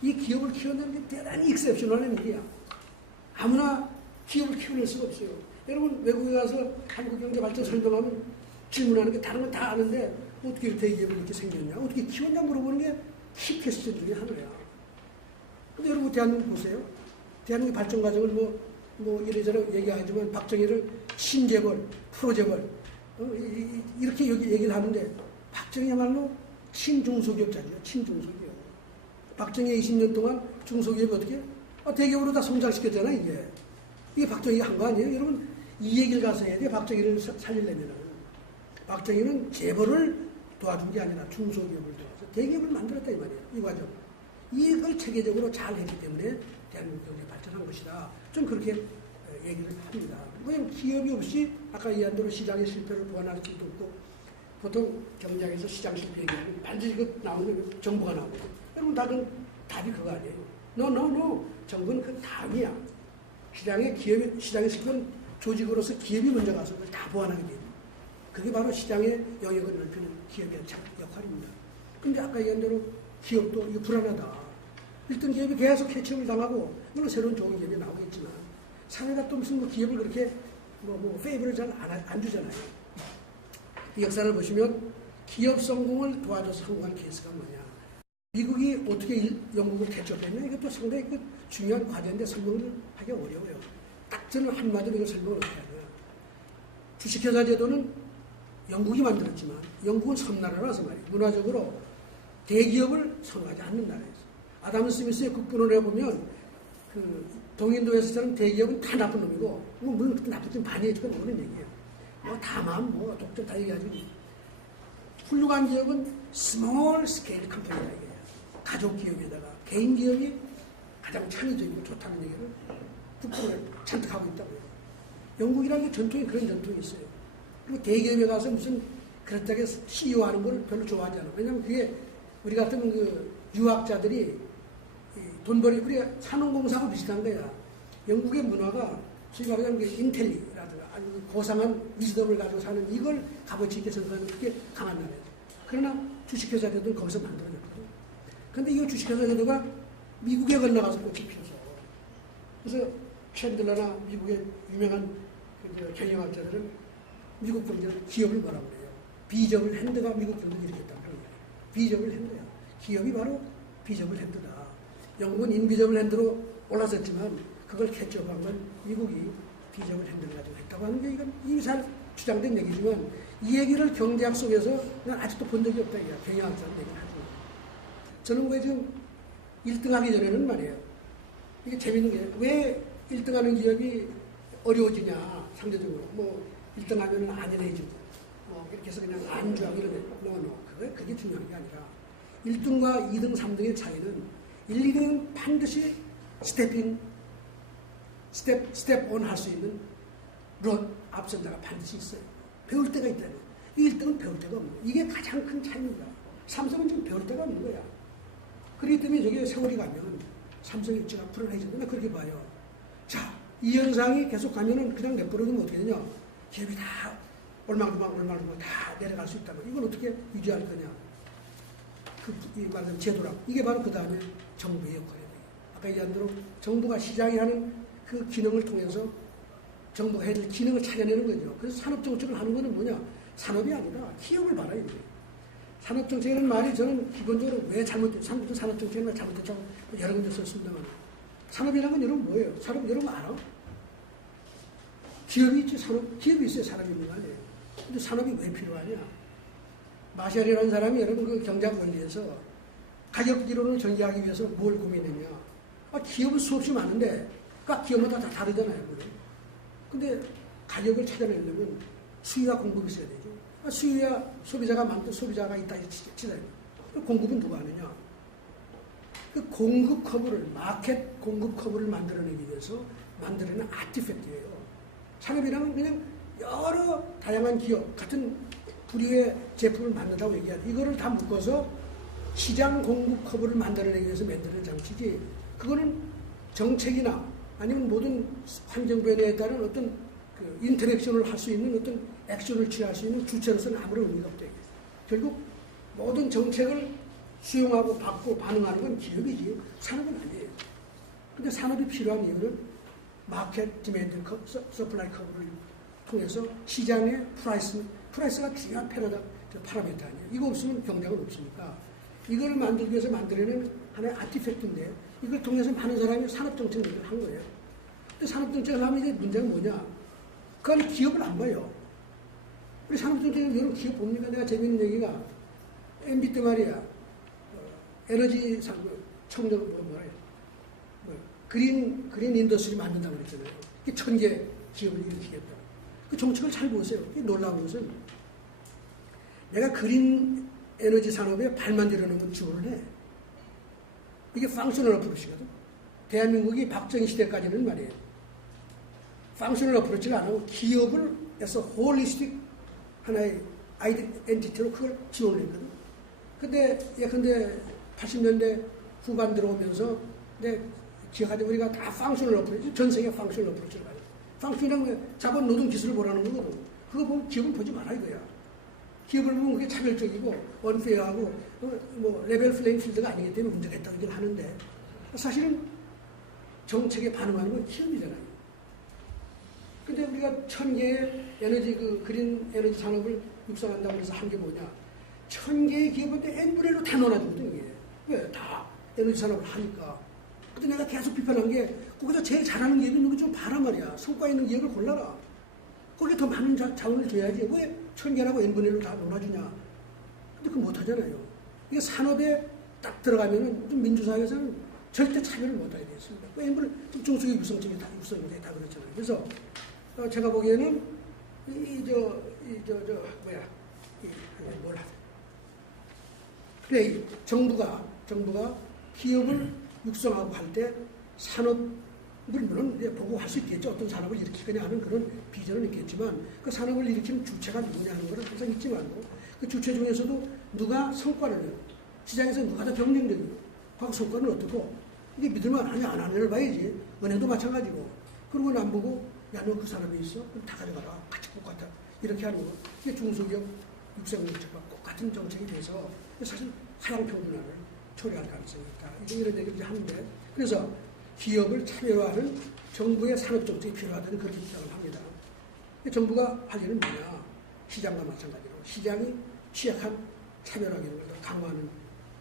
이 기업을 키워내는 게 대단히 익셉셔널한 일이야. 아무나 기업을 키워낼 수가 없어요. 여러분 외국에 가서 한국 경제 발전 설명하면 질문하는 게 다른 건 다 아는데 어떻게 대기업이 이렇게 생겼냐, 어떻게 키웠냐 물어보는 게 키 퀘스천 중에 하나야. 근데 여러분 대한민국 보세요. 대한민국 발전 과정을 뭐 이래저래 얘기하지만 박정희를 신재벌, 프로재벌 이렇게 얘기를 하는데, 박정희야말로 친중소기업자죠. 친중소기업. 박정희 20년 동안 중소기업이 어떻게? 대기업으로 다 성장시켰잖아 이게. 이게 박정희가 한 거 아니에요? 여러분 이 얘기를 가서 해야 돼. 박정희를 살리려면. 박정희는 재벌을 도와준 게 아니라 중소기업을 도와서 대기업을 만들었다 이 말이에요. 이 과정. 이걸 체계적으로 잘 했기 때문에 대한민국 경제 발전한 것이다. 좀 그렇게 얘기를 합니다. 그냥 기업이 없이 아까 얘기한 대로 시장의 실패를 보완할 수도 없고, 보통 경제학에서 시장 실패 얘기하면 반드시 그 나오는 정부가 나오고, 여러분 다른 답이 그거 아니에요. No. 정부는 그 다음이야. 시장의 실패는 조직으로서 기업이 먼저 가서 그걸 다 보완하게 돼요. 그게 바로 시장의 영역을 넓히는 기업의 역할입니다. 근데 아까 얘기한 대로 기업도 이거 불안하다. 일등 기업이 계속 캐치업을 당하고, 물론 새로운 좋은 기업이 나오겠지만, 사회가 또 무슨 기업을 그렇게 페이버를 잘 안 주잖아요. 이 역사를 보시면 기업 성공을 도와줘서 성공한 케이스가 뭐냐. 미국이 어떻게 영국을 캐치업했냐. 이것도 상당히 중요한 과제인데 설명을 하기 어려워요. 딱 저는 한마디로 이걸 설명을 어떻게 하냐. 주식회사 제도는 영국이 만들었지만, 영국은 섬나라라서 말이에요. 문화적으로 대기업을 선호하지 않는 나라였어요. 아담 스미스의 국본을 해보면 동인도에서처럼 대기업은 다 나쁜 놈이고, 뭐 나쁘진 반이 해주고 모르는 얘기예요. 뭐 다만, 뭐 독점 다 얘기하지. 훌륭한 기업은 스몰 스케일 컴퍼니다 이거예요. 가족 기업에다가 개인 기업이 가장 창의적이고 좋다는 얘기를 국부를 잔뜩 하고 있다고요. 영국이라는 게 전통이 그런 전통이 있어요. 그리고 대기업에 가서 무슨 그렇다고 CEO 하는 걸 별로 좋아하지 않아요. 왜냐하면 그게 우리 같은 그 유학자들이 돈 벌이 우리가 산업공사하고 비슷한 거야. 영국의 문화가 소위 말하자면 인텔리라든가 아주 고상한 위즈덤을 가지고 사는 이걸 값어치 있게 생각하는 그게 강한 나라예요. 그러나 주식회사들은 거기서 만들어졌거든요. 그런데 이 주식회사들가 미국에 건너가서 꽃이 피어서 그래서 챈들러나 미국의 유명한 경영학자들은 미국 경제를 기업을 뭐라고 그래요. 비저블 핸드가 미국 경제를 일으켰다고 그래요. 비저블 핸드야. 기업이 바로 비저블 핸드다. 영국은 인비저블 핸드로 올라섰지만 그걸 캐치업한 건 미국이 비저블 핸드를 가지고 했다고 하는 게 이건 이미 잘 주장된 얘기지만 이 얘기를 경제학 속에서 난 아직도 본 적이 없다. 경영학자는 얘기를 하죠. 저는 왜 지금 1등 하기 전에는 말이에요. 이게 재밌는 게 왜 1등 하는 기업이 어려워지냐, 상대적으로. 뭐, 1등 하면은 안연해지고, 뭐, 이렇게 해서 그냥 안주하고 이런 데, 그게 중요한 게 아니라, 1등과 2등, 3등의 차이는 1, 2등은 반드시 스텝 온 할 수 있는 앞선자가 반드시 있어요. 배울 때가 있다는 거예요. 1등은 배울 데가 없는 거예요. 이게 가장 큰 차이입니다. 삼성은 지금 배울 데가 없는 거야. 그렇기 때문에 저기 세월이 가면 삼성이 일찍 앞으로 해준다. 나 그렇게 봐요. 자, 이 현상이 계속 가면은 그냥 내버려두면 어떻게 되냐. 기업이 다 얼마만큼 다 내려갈 수 있다면 이걸 어떻게 유지할 거냐. 이 말하는 제도라고. 이게 바로 그 다음에 정부의 역할이에요. 아까 얘기한 대로 정부가 시장이 하는 그 기능을 통해서 정부가 해야 될 기능을 찾아내는 거죠. 그래서 산업정책을 하는 거는 뭐냐. 산업이 아니라 기업을 봐라. 이거예요. 산업정책이라는 말이 저는 기본적으로 왜 산업정책은 왜 잘못됐다고 여러 군데 썼습니다만 산업이라는 건 여러분 뭐예요? 산업 여러분 알아? 기업이 있지, 기업이 있어야 산업이 있는 거 아니에요. 근데 산업이 왜 필요하냐? 마샬이라는 사람이 여러분 그 경제학 원리에서 가격 이론을 전개하기 위해서 뭘 고민했냐? 기업은 수없이 많은데 각 기업마다 다 다르잖아요. 근데 가격을 찾아내려면 수요와 공급이 있어야 되죠. 수요야 소비자가 많고 소비자가 있다 치잖아요. 공급은 누가 하느냐? 그 공급 커브를 마켓 공급 커브를 만들어내기 위해서 만들어내는 아티팩트예요. 산업이라면 그냥 여러 다양한 기업 같은 부류의 제품을 만든다고 얘기하죠. 이거를 다 묶어서 시장 공급 커브를 만들어내기 위해서 만드는 장치지. 그거는 정책이나 아니면 모든 환경 변화에 따른 어떤 그 인터랙션을 할 수 있는 어떤 액션을 취할 수 있는 주체로서는 아무런 의미가 없다. 결국 모든 정책을 수용하고 받고 반응하는 건 기업이지 산업은 아니에요. 근데 산업이 필요한 이유는 마켓 디맨드 서플라이 커브를 통해서 시장의 프라이스가 중요한 파라미터 아니에요. 이거 없으면 경쟁은 없으니까 이걸 만들기 위해서 만들어내는 하나의 아티팩트인데 이걸 통해서 많은 사람이 산업정책을 한 거예요. 근데 산업정책을 하면 이제 문제가 뭐냐? 그 안에 기업을 안 봐요. 우리 산업정책은 여러분 기업 봅니까? 내가 재밌는 얘기가 MB 때 말이야. 에너지 청정 그린 인더스트리 만든다고 그랬잖아요. 1000개 기업을 일으키겠다. 그 정책을 잘 보세요. 놀라운 것은 내가 그린 에너지 산업에 발만 들여놓으면 지원을 해. 이게 펑셔널 어프로치거든. 대한민국이 박정희 시대까지는 말이에요. 펑셔널 어프로치를 안 하고 기업을 해서 홀리스틱 하나의 아이덴티티로 그걸 지원을 했거든. 근데 80년대 후반 들어오면서 기억하자 우리가 다 펑셔널 어프로치, 전 세계 펑셔널 어프로치를 가요. 펑셔널은 자본 노동 기술을 보라는 거거든. 그거 보면 기업을 보지 마라 이거야. 기업을 보면 그게 차별적이고 언페어하고 뭐 레벨 플레잉 필드가 아니기 때문에 문제가 있다고 얘기를 하는데 사실은 정책에 반응하는 건 기업이잖아요. 근데 우리가 1000개의 에너지 그린 에너지 산업을 육성한다고 해서 한 게 뭐냐? 1000개의 기업한테 n분의 1로 다 넣어놔주거든 이게. 왜? 다 에너지 산업을 하니까. 근데 내가 계속 비판한 게 거기서 제일 잘하는 기업이 누구 좀 봐라 말이야. 성과 있는 기업을 골라라. 거기에 더 많은 자원을 줘야지. 왜 1000개라고 n분의 1로 다 놀아주냐. 근데 그거 못하잖아요. 이게 산업에 딱 들어가면은 좀 민주사회에서는 절대 차별을 못하게 되어 있습니다. 엠블 중소기업 육성청이 다 육성이 다 그렇잖아요. 그래서 제가 보기에는 그래 정부가 기업을 육성하고 할 때 산업을 물론 보고 할 수 있겠죠. 어떤 산업을 일으키거나 하는 그런 비전은 있겠지만 그 산업을 일으키는 주체가 누구냐는 것을 항상 잊지 말고 그 주체 중에서도 누가 성과를 내고 시장에서 누가 더 경쟁력이고 과거 성과는 어떻고 이게 믿을만 하냐 안 하냐를 봐야지. 은행도 마찬가지고 그러고 안 보고 야 너 그 산업에 있어? 그럼 다 가져가라. 같이 똑같아. 이렇게 하는 거. 이게 중소기업 육성정책과 똑같은 정책이 돼서 사실 하향 평준화를 초래할 가능성이 있다. 이런 얘기를 이제 하는데 그래서 기업을 차별화하는 정부의 산업정책이 필요하다는 그런 입장을 합니다. 정부가 할 일은 뭐냐? 시장과 마찬가지로 시장이 취약한 차별화 기능을 더 강화하는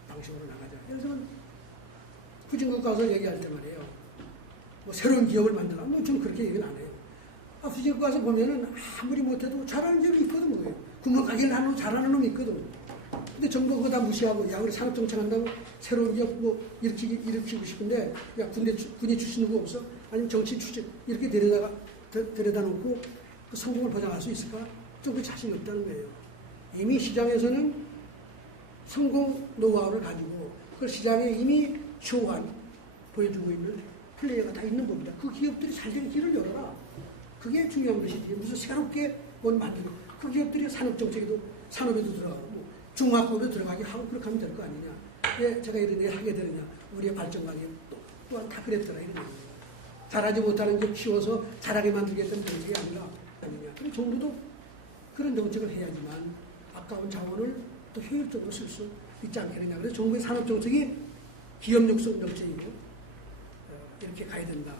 방식으로 나가자. 예를 들면 후진국 가서 얘기할 때 말이에요. 뭐 새로운 기업을 만들라. 뭐 좀 그렇게 얘기는 안 해요. 후진국 가서 보면은 아무리 못해도 잘하는 집이 있거든 뭐예요. 구멍가게를 하는 놈 잘하는 놈이 있거든. 근데 정부가 그거 다 무시하고 야 우리 산업정책 한다고 새로운 기업 뭐 일으키고 싶은데 야 군인 출신 누구 없어? 아니면 정치 출신 이렇게 데려다 놓고 그 성공을 보장할 수 있을까? 좀 그 자신이 없다는 거예요. 이미 시장에서는 성공 노하우를 가지고 그 시장에 이미 쇼한 보여주고 있는 플레이어가 다 있는 겁니다. 그 기업들이 잘 되는 길을 열어라. 그게 중요한 것이지. 무슨 새롭게 뭘 만들고 그 기업들이 산업정책에도 산업에도 들어가고 중화법에 들어가게 하고 그렇게 하면 될 거 아니냐. 왜 제가 이런 얘기 하게 되느냐. 우리의 발전관이 또한 다 그랬더라 이런 얘기입니다. 잘하지 못하는 게 키워서 잘하게 만들겠다는 정책이 아니냐. 그럼 정부도 그런 정책을 해야지만 아까운 자원을 또 효율적으로 쓸 수 있지 않겠느냐. 그래서 정부의 산업정책이 기업 육성 정책이고 이렇게 가야 된다.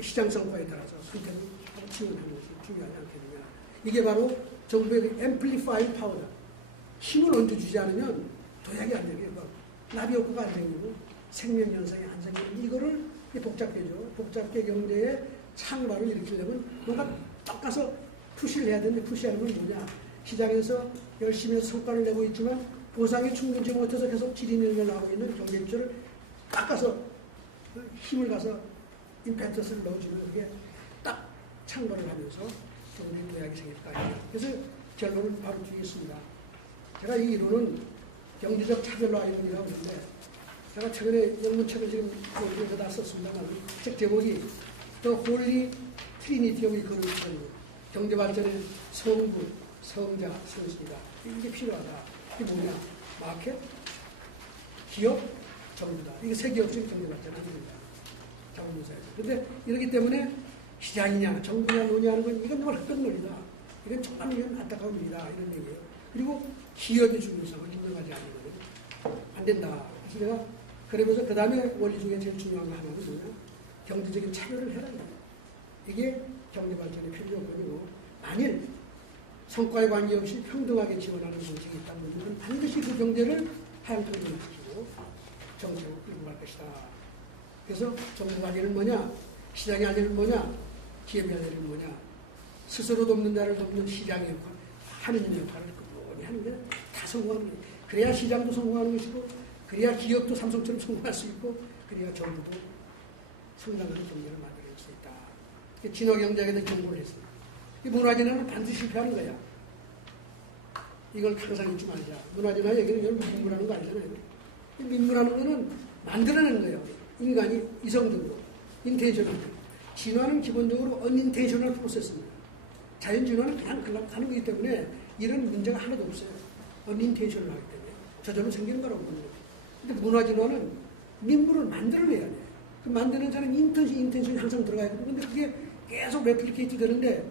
시장 성과에 따라서 선택을 하고 지원하는 것이 중요하지 않겠느냐. 이게 바로 정부의 앰플리파잉 파워다. 힘을 얹어 주지 않으면 도약이 안 되게 나비 효과가 안 생기고 생명 현상이 안 생기고 이거를 복잡해져. 복잡계 경제의 창발을 일으키려면 뭔가 닦아서 푸시를 해야 되는데 푸시하는 건 뭐냐. 시장에서 열심히 해서 성과를 내고 있지만 보상이 충분치 못해서 계속 지리멸렬 나오고 있는 경제주를 닦아서 힘을 가서 임페터스를 넣어주면 그게 딱 창발을 하면서 우리 도약이 생길 거 아니에요. 그래서 결론은 바로 뒤에 있습니다. 제가 이 이론은 경제적 차별화 이론이라고 하는데 제가 최근에 영문책을 지금 여기다 썼습니다만 책 제목이 The Holy Trinity of Economic 경제발전의 성부, 성자, 성신이다. 이게 필요하다. 이게 뭐냐? 마켓, 기업, 정부다. 이게 세 개업적인 경제발전의 이론입니다. 자본문사에서. 그런데 이렇기 때문에 시장이냐, 정부냐, 노냐하는 건 이건 정말 헛된 논리다. 이건 정말 이건 안타까운 일이다. 이런 얘기예요. 그리고 기업의 중요성을 인정하지 않으면 안 된다. 그래서 내가 그러면서 그 다음에 원리 중에 제일 중요한 거 하나는 뭐냐? 경제적인 차별을 해라. 이게 경제발전의 필요요건이고 만일 성과에 관계없이 평등하게 지원하는 정책이 있다면 반드시 그 경제를 하향평준화시키고 정책으로 끌고 갈 것이다. 그래서 정부가 할 일은 뭐냐? 시장이 할 일은 뭐냐? 기업이 할 일은 뭐냐? 스스로 돕는 자를 돕는 시장의 역할, 하느님 역할을 꾸준히 하는 게 다 성공하는 거예요. 그래야 시장도 성공하는 것이고 그래야 기업도 삼성처럼 성공할 수 있고 그래야 정부도 성장하는 경제를 만들어낼 수 있다. 진화경제학에 대한 공부를 했습니다. 이 문화진화는 반드시 실패하는 거야. 이걸 항상 잊지 말자. 문화진화 얘기는 여러분 민무라는 거 아니잖아요. 민무라는 거는 만들어내는 거예요. 인간이 이성적으로, 인텐셔널. 진화는 기본적으로 언인텐셔널 프로세스입니다. 자연진화는 그냥 가는 거기 때문에 이런 문제가 하나도 없어요. 언인텐셔널 하기 때문에. 저절로 생기는 거라고 보는 거예요. 근데 문화진화는 민물을 만들어내야 돼. 그 만드는 사람은 인텐션이 항상 들어가야 되고, 근데 그게 계속 레플리케이트 되는데,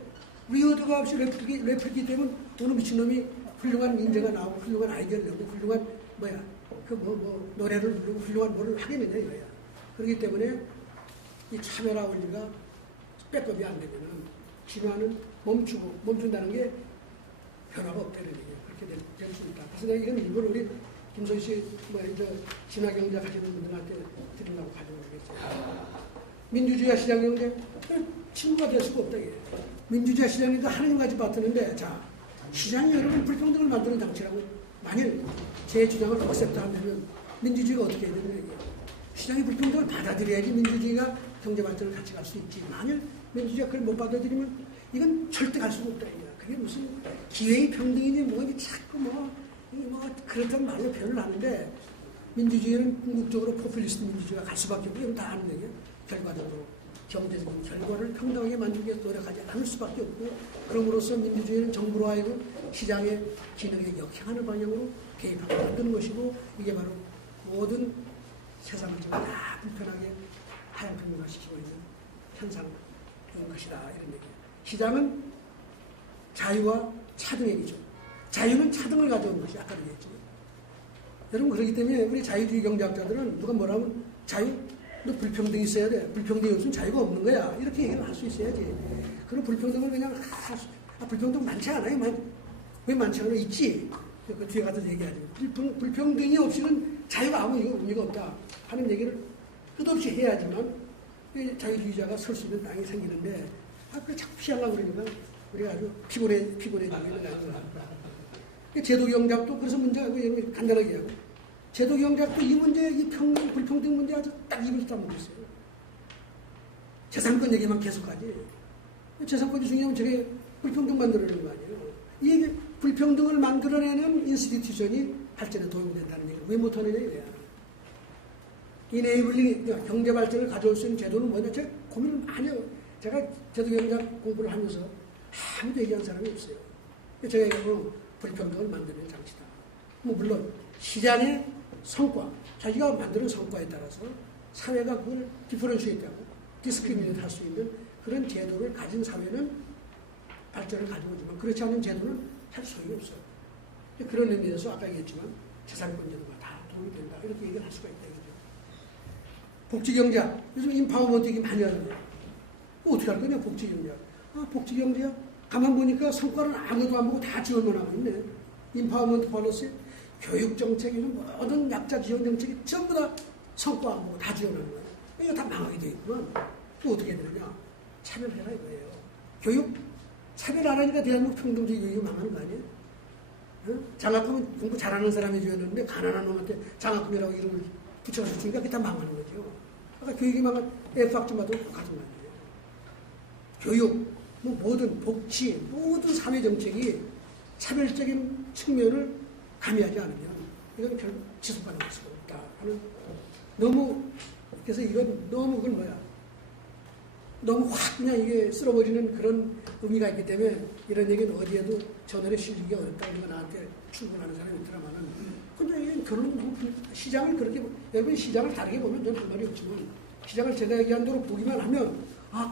리어드가 없이 레플리케이트 되면 어느 미친놈이 훌륭한 인재가 나오고, 훌륭한 아이디어를 내고, 훌륭한, 노래를 부르고, 훌륭한 뭐를 하겠느냐, 이거야. 그렇기 때문에 이 차별화 원리가 백업이 안 되면은, 진화는 멈춘다는 게 변화가 없다는 얘기예요. 그렇게 될 수 있다. 그래서 내가 이런 일부러 우리 김소희 씨, 진화경제 하시는 분들한테 드리려고 가져오겠어요. 민주주의와 시장경제, 친구가 될 수가 없다, 이게. 민주주의와 시장경제 하나님까지 받드는데, 자, 시장이 여러분 불평등을 만드는 장치라고, 만일 제 주장을 억셉트 하면 민주주의가 어떻게 해야 되느냐, 이게. 시장의 불평등을 받아들여야지 민주주의가 경제 발전을 같이 갈 수 있지. 만일 민주주의가 그걸 못 받아들이면 이건 절대 갈 수가 없다. 그게 무슨 기회의 평등이니 뭐니 자꾸 그렇다는 말로 표현을 하는데 민주주의는 궁극적으로 포퓰리스트 민주주의가 갈 수밖에 없고 이건 다 아는 얘기예요. 결과적으로 경제적인 결과를 평등하게 만들기 위해서 노력하지 않을 수밖에 없고 그럼으로써 민주주의는 정부로 하여금 시장의 기능에 역행하는 방향으로 개입하고 만드는 것이고 이게 바로 모든 세상을 다 불편하게 하향평등화시키고 있는 현상인 것이다. 이런 얘기예요. 시장은 자유와 차등의 기준. 자유는 차등을 가져온 것이 아까 얘기했죠. 여러분 그렇기 때문에 우리 자유주의 경제학자들은 누가 뭐라면 자유, 너 불평등이 있어야 돼. 불평등이 없으면 자유가 없는 거야. 이렇게 얘기를 할 수 있어야지. 그런 불평등을 그냥 불평등 많지 않아요. 왜 많지 않아요? 있지. 그 뒤에 가서 얘기하죠. 불평등이 없이는 자유가 아무 의미가 없다 하는 얘기를 끝없이 해야지만 자유주의자가 설 수 있는 땅이 생기는데 그걸 자꾸 피하려고 그러니까 우리가 아주 피곤해지는 거야. 제도경제학도 그래서 문제가 간단하게 하고 제도경제학도 이 문제, 이 불평등 문제 아주 딱 입을 다물고 있어요. 재산권 얘기만 계속하지. 재산권이 중요하면 저게 불평등 만들어내는 거 아니에요. 이 불평등을 만들어내는 인스티튜션이 발전에 도움이 된다는 얘기를 왜 못하느냐 이거야. 이네이블링, 경제 발전을 가져올 수 있는 제도는 뭐냐. 제가 고민을 많이 해요. 제가 제도경제학 공부를 하면서 아무도 얘기한 사람이 없어요. 제가 얘기하면 불평등을 만드는 장치다. 물론 시장의 성과, 자기가 만드는 성과에 따라서 사회가 그걸 디퍼런시에이트하고 디스크리미네이트 할 수 있는 그런 제도를 가진 사회는 발전을 가져오지만 그렇지 않은 제도는 할 소용이 없어요. 그런 의미에서 아까 얘기했지만 재산권 제도가 다 도움이 된다. 이렇게 얘기를 할 수가 있다. 복지경제학. 요즘 인파워먼트 얘기 많이 하는데 어떻게 할 거냐 복지경제학. 복지경제학. 가만 보니까 성과는 아무도 안 보고 다 지원만 하고 있네. 인파워먼트 폴리시, 교육정책, 모든 약자 지원 정책이 전부 다 성과 안 보고 다 지원하는 거예요. 이거 다 망하게 돼 있구만. 또 어떻게 되느냐. 차별해라 이거예요. 교육, 차별 안 하니까 대한민국 평등주의 교육이 망하는 거 아니에요? 응? 장학금은 공부 잘하는 사람이 줘야 되는데 가난한 놈한테 장학금이라고 이름을 붙여서 주니까 그게 다 망하는 거죠. 아까 교육이 망한 F학점마다 똑같은 거 아니에요. 교육, 모든 복지, 모든 사회정책이 차별적인 측면을 가미하지 않으면 이건 결국 지속가능할 수가 없다 하는 그래서 이건 너무 그건 너무 확 그냥 이게 쓸어버리는 그런 의미가 있기 때문에 이런 얘기는 어디에도 전원에 실리기 어렵다. 이거 나한테 출근하는 사람이 있더라마는 근데 결론은 시장을 그렇게 여러분 시장을 다르게 보면 저는 할 말이 없지만 시장을 제가 얘기한 대로 보기만 하면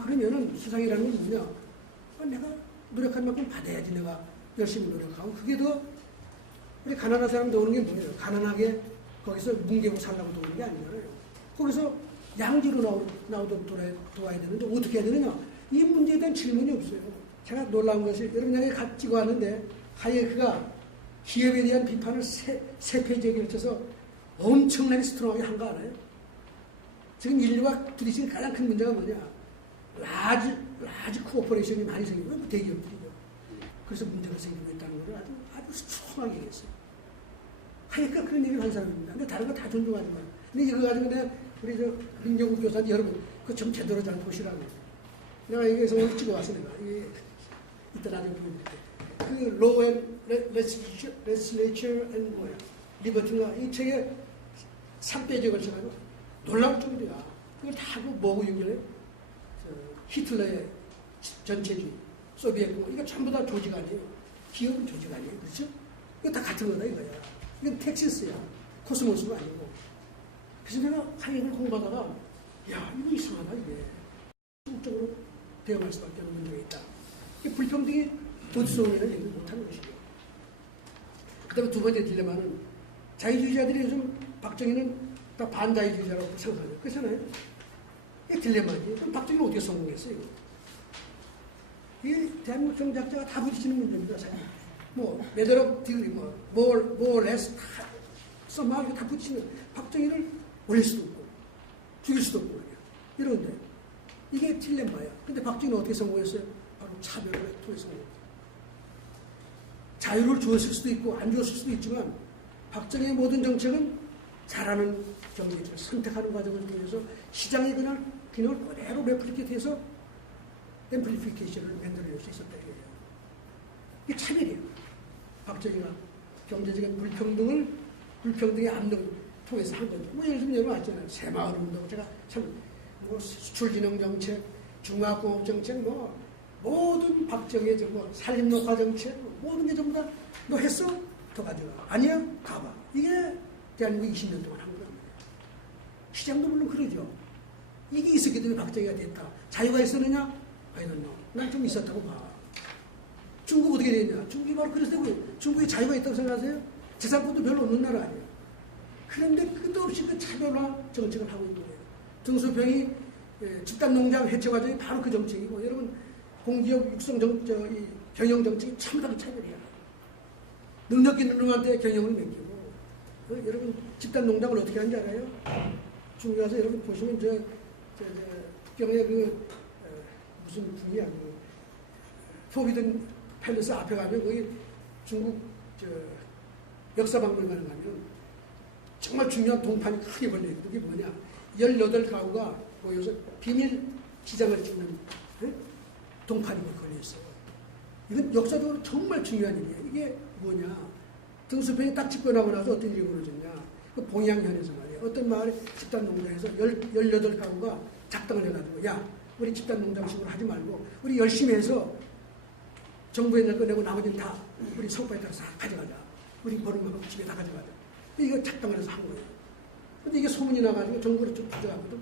그러면은 세상이라는 건 뭐냐 내가 노력한 만큼 받아야지 내가 열심히 노력하고 그게 더 우리 가난한 사람 도우는 게 뭐예요? 가난하게 거기서 뭉개고 살라고 도우는 게 아니잖아요. 거기서 양지로 나오도록 도와야 되는데 어떻게 해야 되느냐? 이 문제에 대한 질문이 없어요. 제가 놀라운 것이 여러분 여기 찍어 왔는데 하이에크가 기업에 대한 비판을 세 페이지에 걸쳐서 엄청나게 스트롱하게 한 거 알아요? 지금 인류가 부딪히는 가장 큰 문제가 뭐냐? 라지 코퍼레이션이 많이 생기고 대기업들이죠. 그래서 문제가 생기고 있다는 걸 아주 스트롱하게 얘기했어요. 하니까 그런 얘기를 한 사람입니다. 근데 다른 거 다 존중하지만. 근데 이거 가지고 내가 우리 민경국 교사한테 여러분 그거 좀 제대로 잘 보시라고. 내가 여기서 오늘 찍어왔어 내가. 이게 이따 나중에 보여드릴게. 그 Law and Legislature and 뭐야 리버티가 이 책에 3페이지에 걸쳐가지고 놀라울 정도야. 그걸 다 뭐하고 연결해? 히틀러의 전체주의, 소비에트, 이거 전부 다 조직 아니에요. 기업은 조직 아니에요. 그렇죠? 이거 다 같은 거다 이거야. 이건 텍사스야. 코스모스가 아니고. 그래서 내가 하이에크를 공부하다가 야 이거 이상하다 이게. 적극적으로 대응할 수밖에 없는 문제가 있다. 불평등이 어디서 오냐는 얘기를 못하는 것이죠. 그 다음에 두 번째 딜레마는 자유주의자들이 요즘 박정희는 다 반자유주의자라고 생각하죠. 그렇잖아요. 이게 딜레마지. 그럼 박정희는 어떻게 성공했어요? 이게 대한민국 경제학자가 다 부딪히는 문제입니다. 매더럽 딜리, 레스 다 써마하고 다 부딪히는 박정희를 올릴 수도 없고 죽일 수도 없고 이런데 이게 딜레마야. 근데 박정희는 어떻게 성공했어요? 바로 차별을 통해서 자유를 주었을 수도 있고 안 주었을 수도 있지만 박정희의 모든 정책은 잘하는 경제지를 선택하는 과정을 통해서 시장의 균형을 그대로 레플리케이트해서 앰플리피케이션을 만들어낼 수 있었다 이거예요. 이게 차별이에요. 박정희가 경제적인 불평등의 압력을 통해서 한 거죠. 뭐 예를 들면 여러분 아시잖아요. 새마을운동, 제가 참 뭐 수출진흥 정책, 중화공업 정책, 뭐 모든 박정희의 정부, 산림녹화 정책, 모든 게 전부 다 너 했어? 더 가져가. 아니야? 가봐. 이게 대한민국 20년 동안 한 거란 말이에요. 시장도 물론 그러죠. 이게 있었기 때문에 박정희가 됐다. 자유가 있었느냐? I don't know. 난 좀 있었다고 봐. 중국 어떻게 됐냐? 중국이 바로 그랬어요. 중국이 자유가 있다고 생각하세요? 재산권도 별로 없는 나라 아니에요. 그런데 끝없이 그 차별화 정책을 하고 있는 거예요. 등소평이 집단농장 해체 과정이 바로 그 정책이고, 여러분 공기업 육성 경영 정책이 참다고 차별이야. 능력 있는 놈한테 경영을 맡기고, 여러분 집단농장을 어떻게 하는지 알아요? 중국에 가서 여러분 보시면 북경의 무슨 분이야, 포비든 팰리스 앞에 가면 거기 중국 역사박물관에 가면 정말 중요한 동판이 크게 걸려있거든요. 그게 뭐냐? 18가구가 모여서 비밀 기장을 찍는 동판이 걸려있어요. 이건 역사적으로 정말 중요한 일이에요. 이게 뭐냐? 등수평이 딱 집권하고 나서 어떤 일이 벌어졌냐? 그 봉양현에서 말이에요. 어떤 마을의 집단농장에서 18가구가 작당을 해가지고, 야, 우리 집단농장식으로 하지 말고 우리 열심히 해서 정부에 낼 거 내고 나머지는 다 우리 성과에 따라서 다 가져가자. 우리 버릇만큼 집에 다 가져가자. 이거 작당을 해서 한 거예요. 근데 이게 소문이 나가지고 정부를 좀 가져가거든.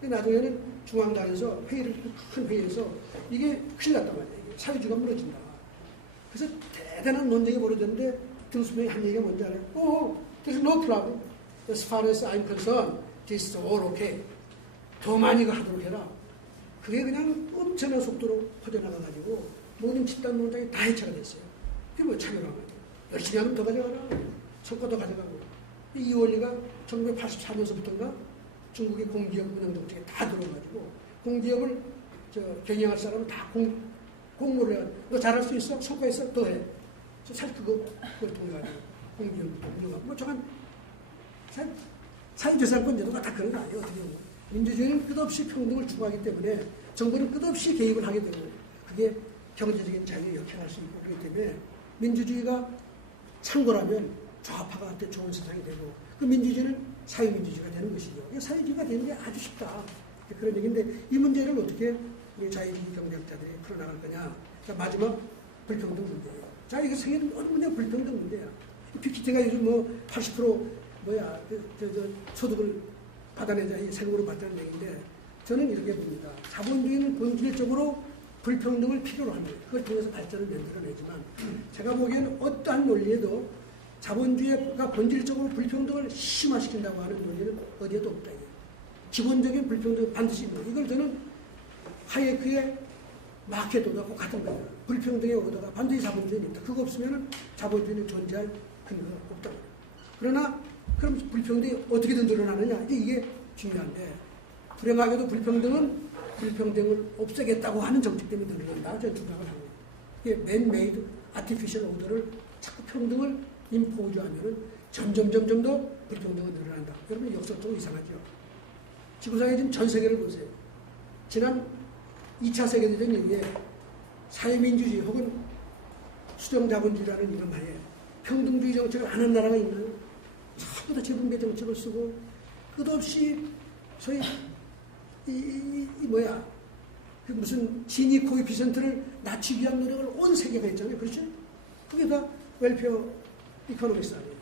근데 나중에는 중앙당에서 큰 회의에서 이게 큰일 났단 말이에요. 이게 사회주의가 무너진다. 그래서 대단한 논쟁이 벌어졌는데 등수명이 한 얘기가 뭔지 알아요? There's no problem. As far as I'm concerned, this is all okay. 더 많이 하도록 해라. 그게 그냥 엄청난 속도로 퍼져나가가지고 모든 집단 농장이 다 해체가 됐어요. 그게 뭐 차별한 거예요. 열심히 하면 더 가져가라. 성과 더 가져가고. 이 원리가 1984년서부터인가 중국의 공기업 운영 정책에 다 들어가지고 공기업을 경영할 사람은 다 공모를 해가지고 너 잘할 수 있어? 성과 있어? 더 해. 사실 그걸 통해가지고 공기업부터 운영하고 뭐 저건 사회재산권 제도가 다 그런 거 아니에요. 어떻게 보면. 민주주의는 끝없이 평등을 추구하기 때문에 정부는 끝없이 개입을 하게 되고 그게 경제적인 자유에 역행할 수 있고 그렇기 때문에 민주주의가 창고라면 좌파가 한테 좋은 세상이 되고 그 민주주의는 사회민주주의가 되는 것이죠. 사회주의가 되는 게 아주 쉽다. 그런 얘기인데 이 문제를 어떻게 우리 자유주의 경제학자들이 풀어나갈 거냐. 자, 마지막 불평등 문제예요. 자, 이거 세계는 어느 문제가 불평등 문제야. 빅히트가 요즘 뭐 80% 소득을 받아내자 이 세금으로 받자는 얘기인데 저는 이렇게 봅니다. 자본주의는 본질적으로 불평등을 필요로 합니다. 그걸 통해서 발전을 만들어내지만 제가 보기에는 어떠한 논리에도 자본주의가 본질적으로 불평등을 심화시킨다고 하는 논리는 어디에도 없다. 기본적인 불평등은 반드시 있는 거예요. 이걸 저는 하이에크의 마켓 오더하고 같은 거예요. 불평등의 오더가 반드시 자본주의는 있다. 그거 없으면 자본주의는 존재할 근거가 없다고 해요. 그러나 그럼 불평등이 어떻게든 늘어나느냐 이게 중요한데 불행하게도 불평등을 없애겠다고 하는 정책 때문에 늘어난다. 저는 주장을 하고 이게 맨메이드 아티피셜 오더를 자꾸 평등을 임포즈하면은 점점 더 불평등은 늘어난다. 여러분 역설적으로 이상하죠. 지구상에 지금 전 세계를 보세요. 지난 2차 세계대전 이후에 사회민주주의 혹은 수정자본주의라는 이름 하에 평등주의 정책을 안 한 나라가 있나요? 전부 다 재분배 정책을 쓰고 끝없이 소위 그 무슨 지니 코에피션트를 낮추기 위한 노력을 온 세계가 했잖아요. 그렇죠? 그게 다 웰페어 이코노미스 아니에요.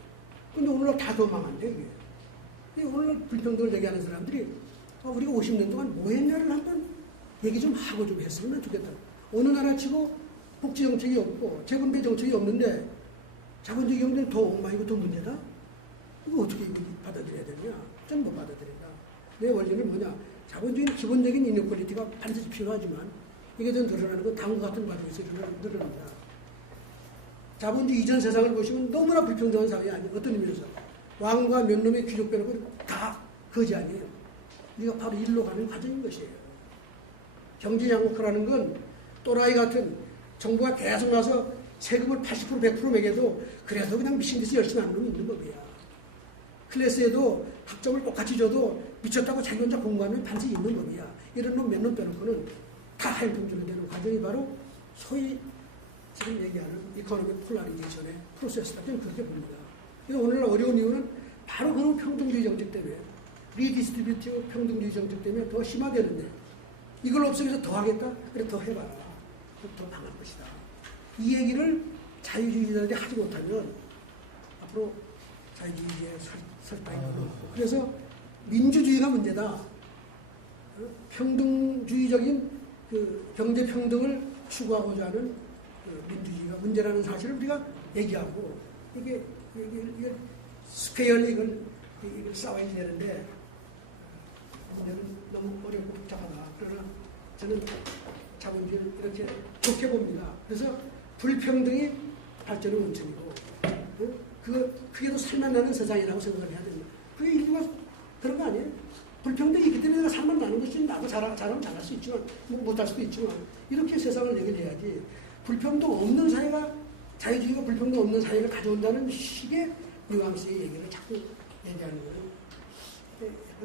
근데 오늘날 다 더 망한데 이게. 오늘날 불평등을 얘기하는 사람들이 우리가 50년 동안 뭐 했냐를 한번 얘기 좀 하고 좀 했으면 좋겠다. 어느 나라 치고 복지 정책이 없고 재분배 정책이 없는데 자본주의 경제는 더 엉망이고 더 문제다? 이거 어떻게 받아들여야 되냐? 좀 못 받아들인다. 내 원리는 뭐냐? 자본주의는 기본적인 이너퀄리티가 반드시 필요하지만 이게 더 늘어나는 건 다음과 같은 과정에서 늘어납니다. 자본주의 이전 세상을 보시면 너무나 불평등한 사회 아니에요. 어떤 의미에서? 왕과 몇 놈의 귀족 빼놓고 다 거지 아니에요. 우리가 바로 일로 가는 과정인 것이에요. 경제 양극화라는 건 또라이 같은 정부가 계속 나서 세금을 80% 100% 매겨도 그래도 그냥 미친 듯이 열심히 하는 놈이 있는 법이야. 클래스에도 학점을 똑같이 줘도 미쳤다고 자기 혼자 공부하면 반드시 있는 놈이야. 이런 놈 몇 놈 빼놓고는 다 하행평준화 되는 과정이 바로 소위 지금 얘기하는 이코노믹 폴라리제이션의 프로세스다. 저는 그렇게 봅니다. 오늘날 어려운 이유는 바로 그런 평등주의 정책 때문에 리디스트리뷰티브 평등주의 정책 때문에 더 심화되는데 이걸 없애기 위해서 더 하겠다? 그래 더 해봐라. 더 망할 것이다. 이 얘기를 자유주의자들이 하지 못하면 앞으로 자유주의에 설탕이 없고 그래서 민주주의가 문제다. 평등주의적인 그 경제평등을 추구하고자 하는 그 민주주의가 문제라는 사실을 우리가 얘기하고 이게 스퀘어리 이걸 싸워야 되는데 문제는 너무 어렵고 복잡하다. 그러나 저는 자본주의를 이렇게 좋게 봅니다. 그래서 불평등이 발전의 원천이고 그게 더 살만나는 세상이라고 생각을 해야 됩니다. 그게 인류가 그런 거 아니에요? 불평등이 있기 때문에 내가 살만 나는 것이 나도 잘하면 잘할 수 있지만 못할 수도 있지만 이렇게 세상을 얘기해야지 불평등 없는 사회가 자유주의가 불평등 없는 사회를 가져온다는 식의 뉘앙스의 얘기를 자꾸 얘기하는 것은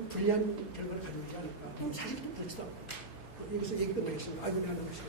불리한 결과를 가져오지 않을까. 사실 그렇지도 않고 여기서 얘기 끝내겠습니다. 아이고 내가 너무 싫어.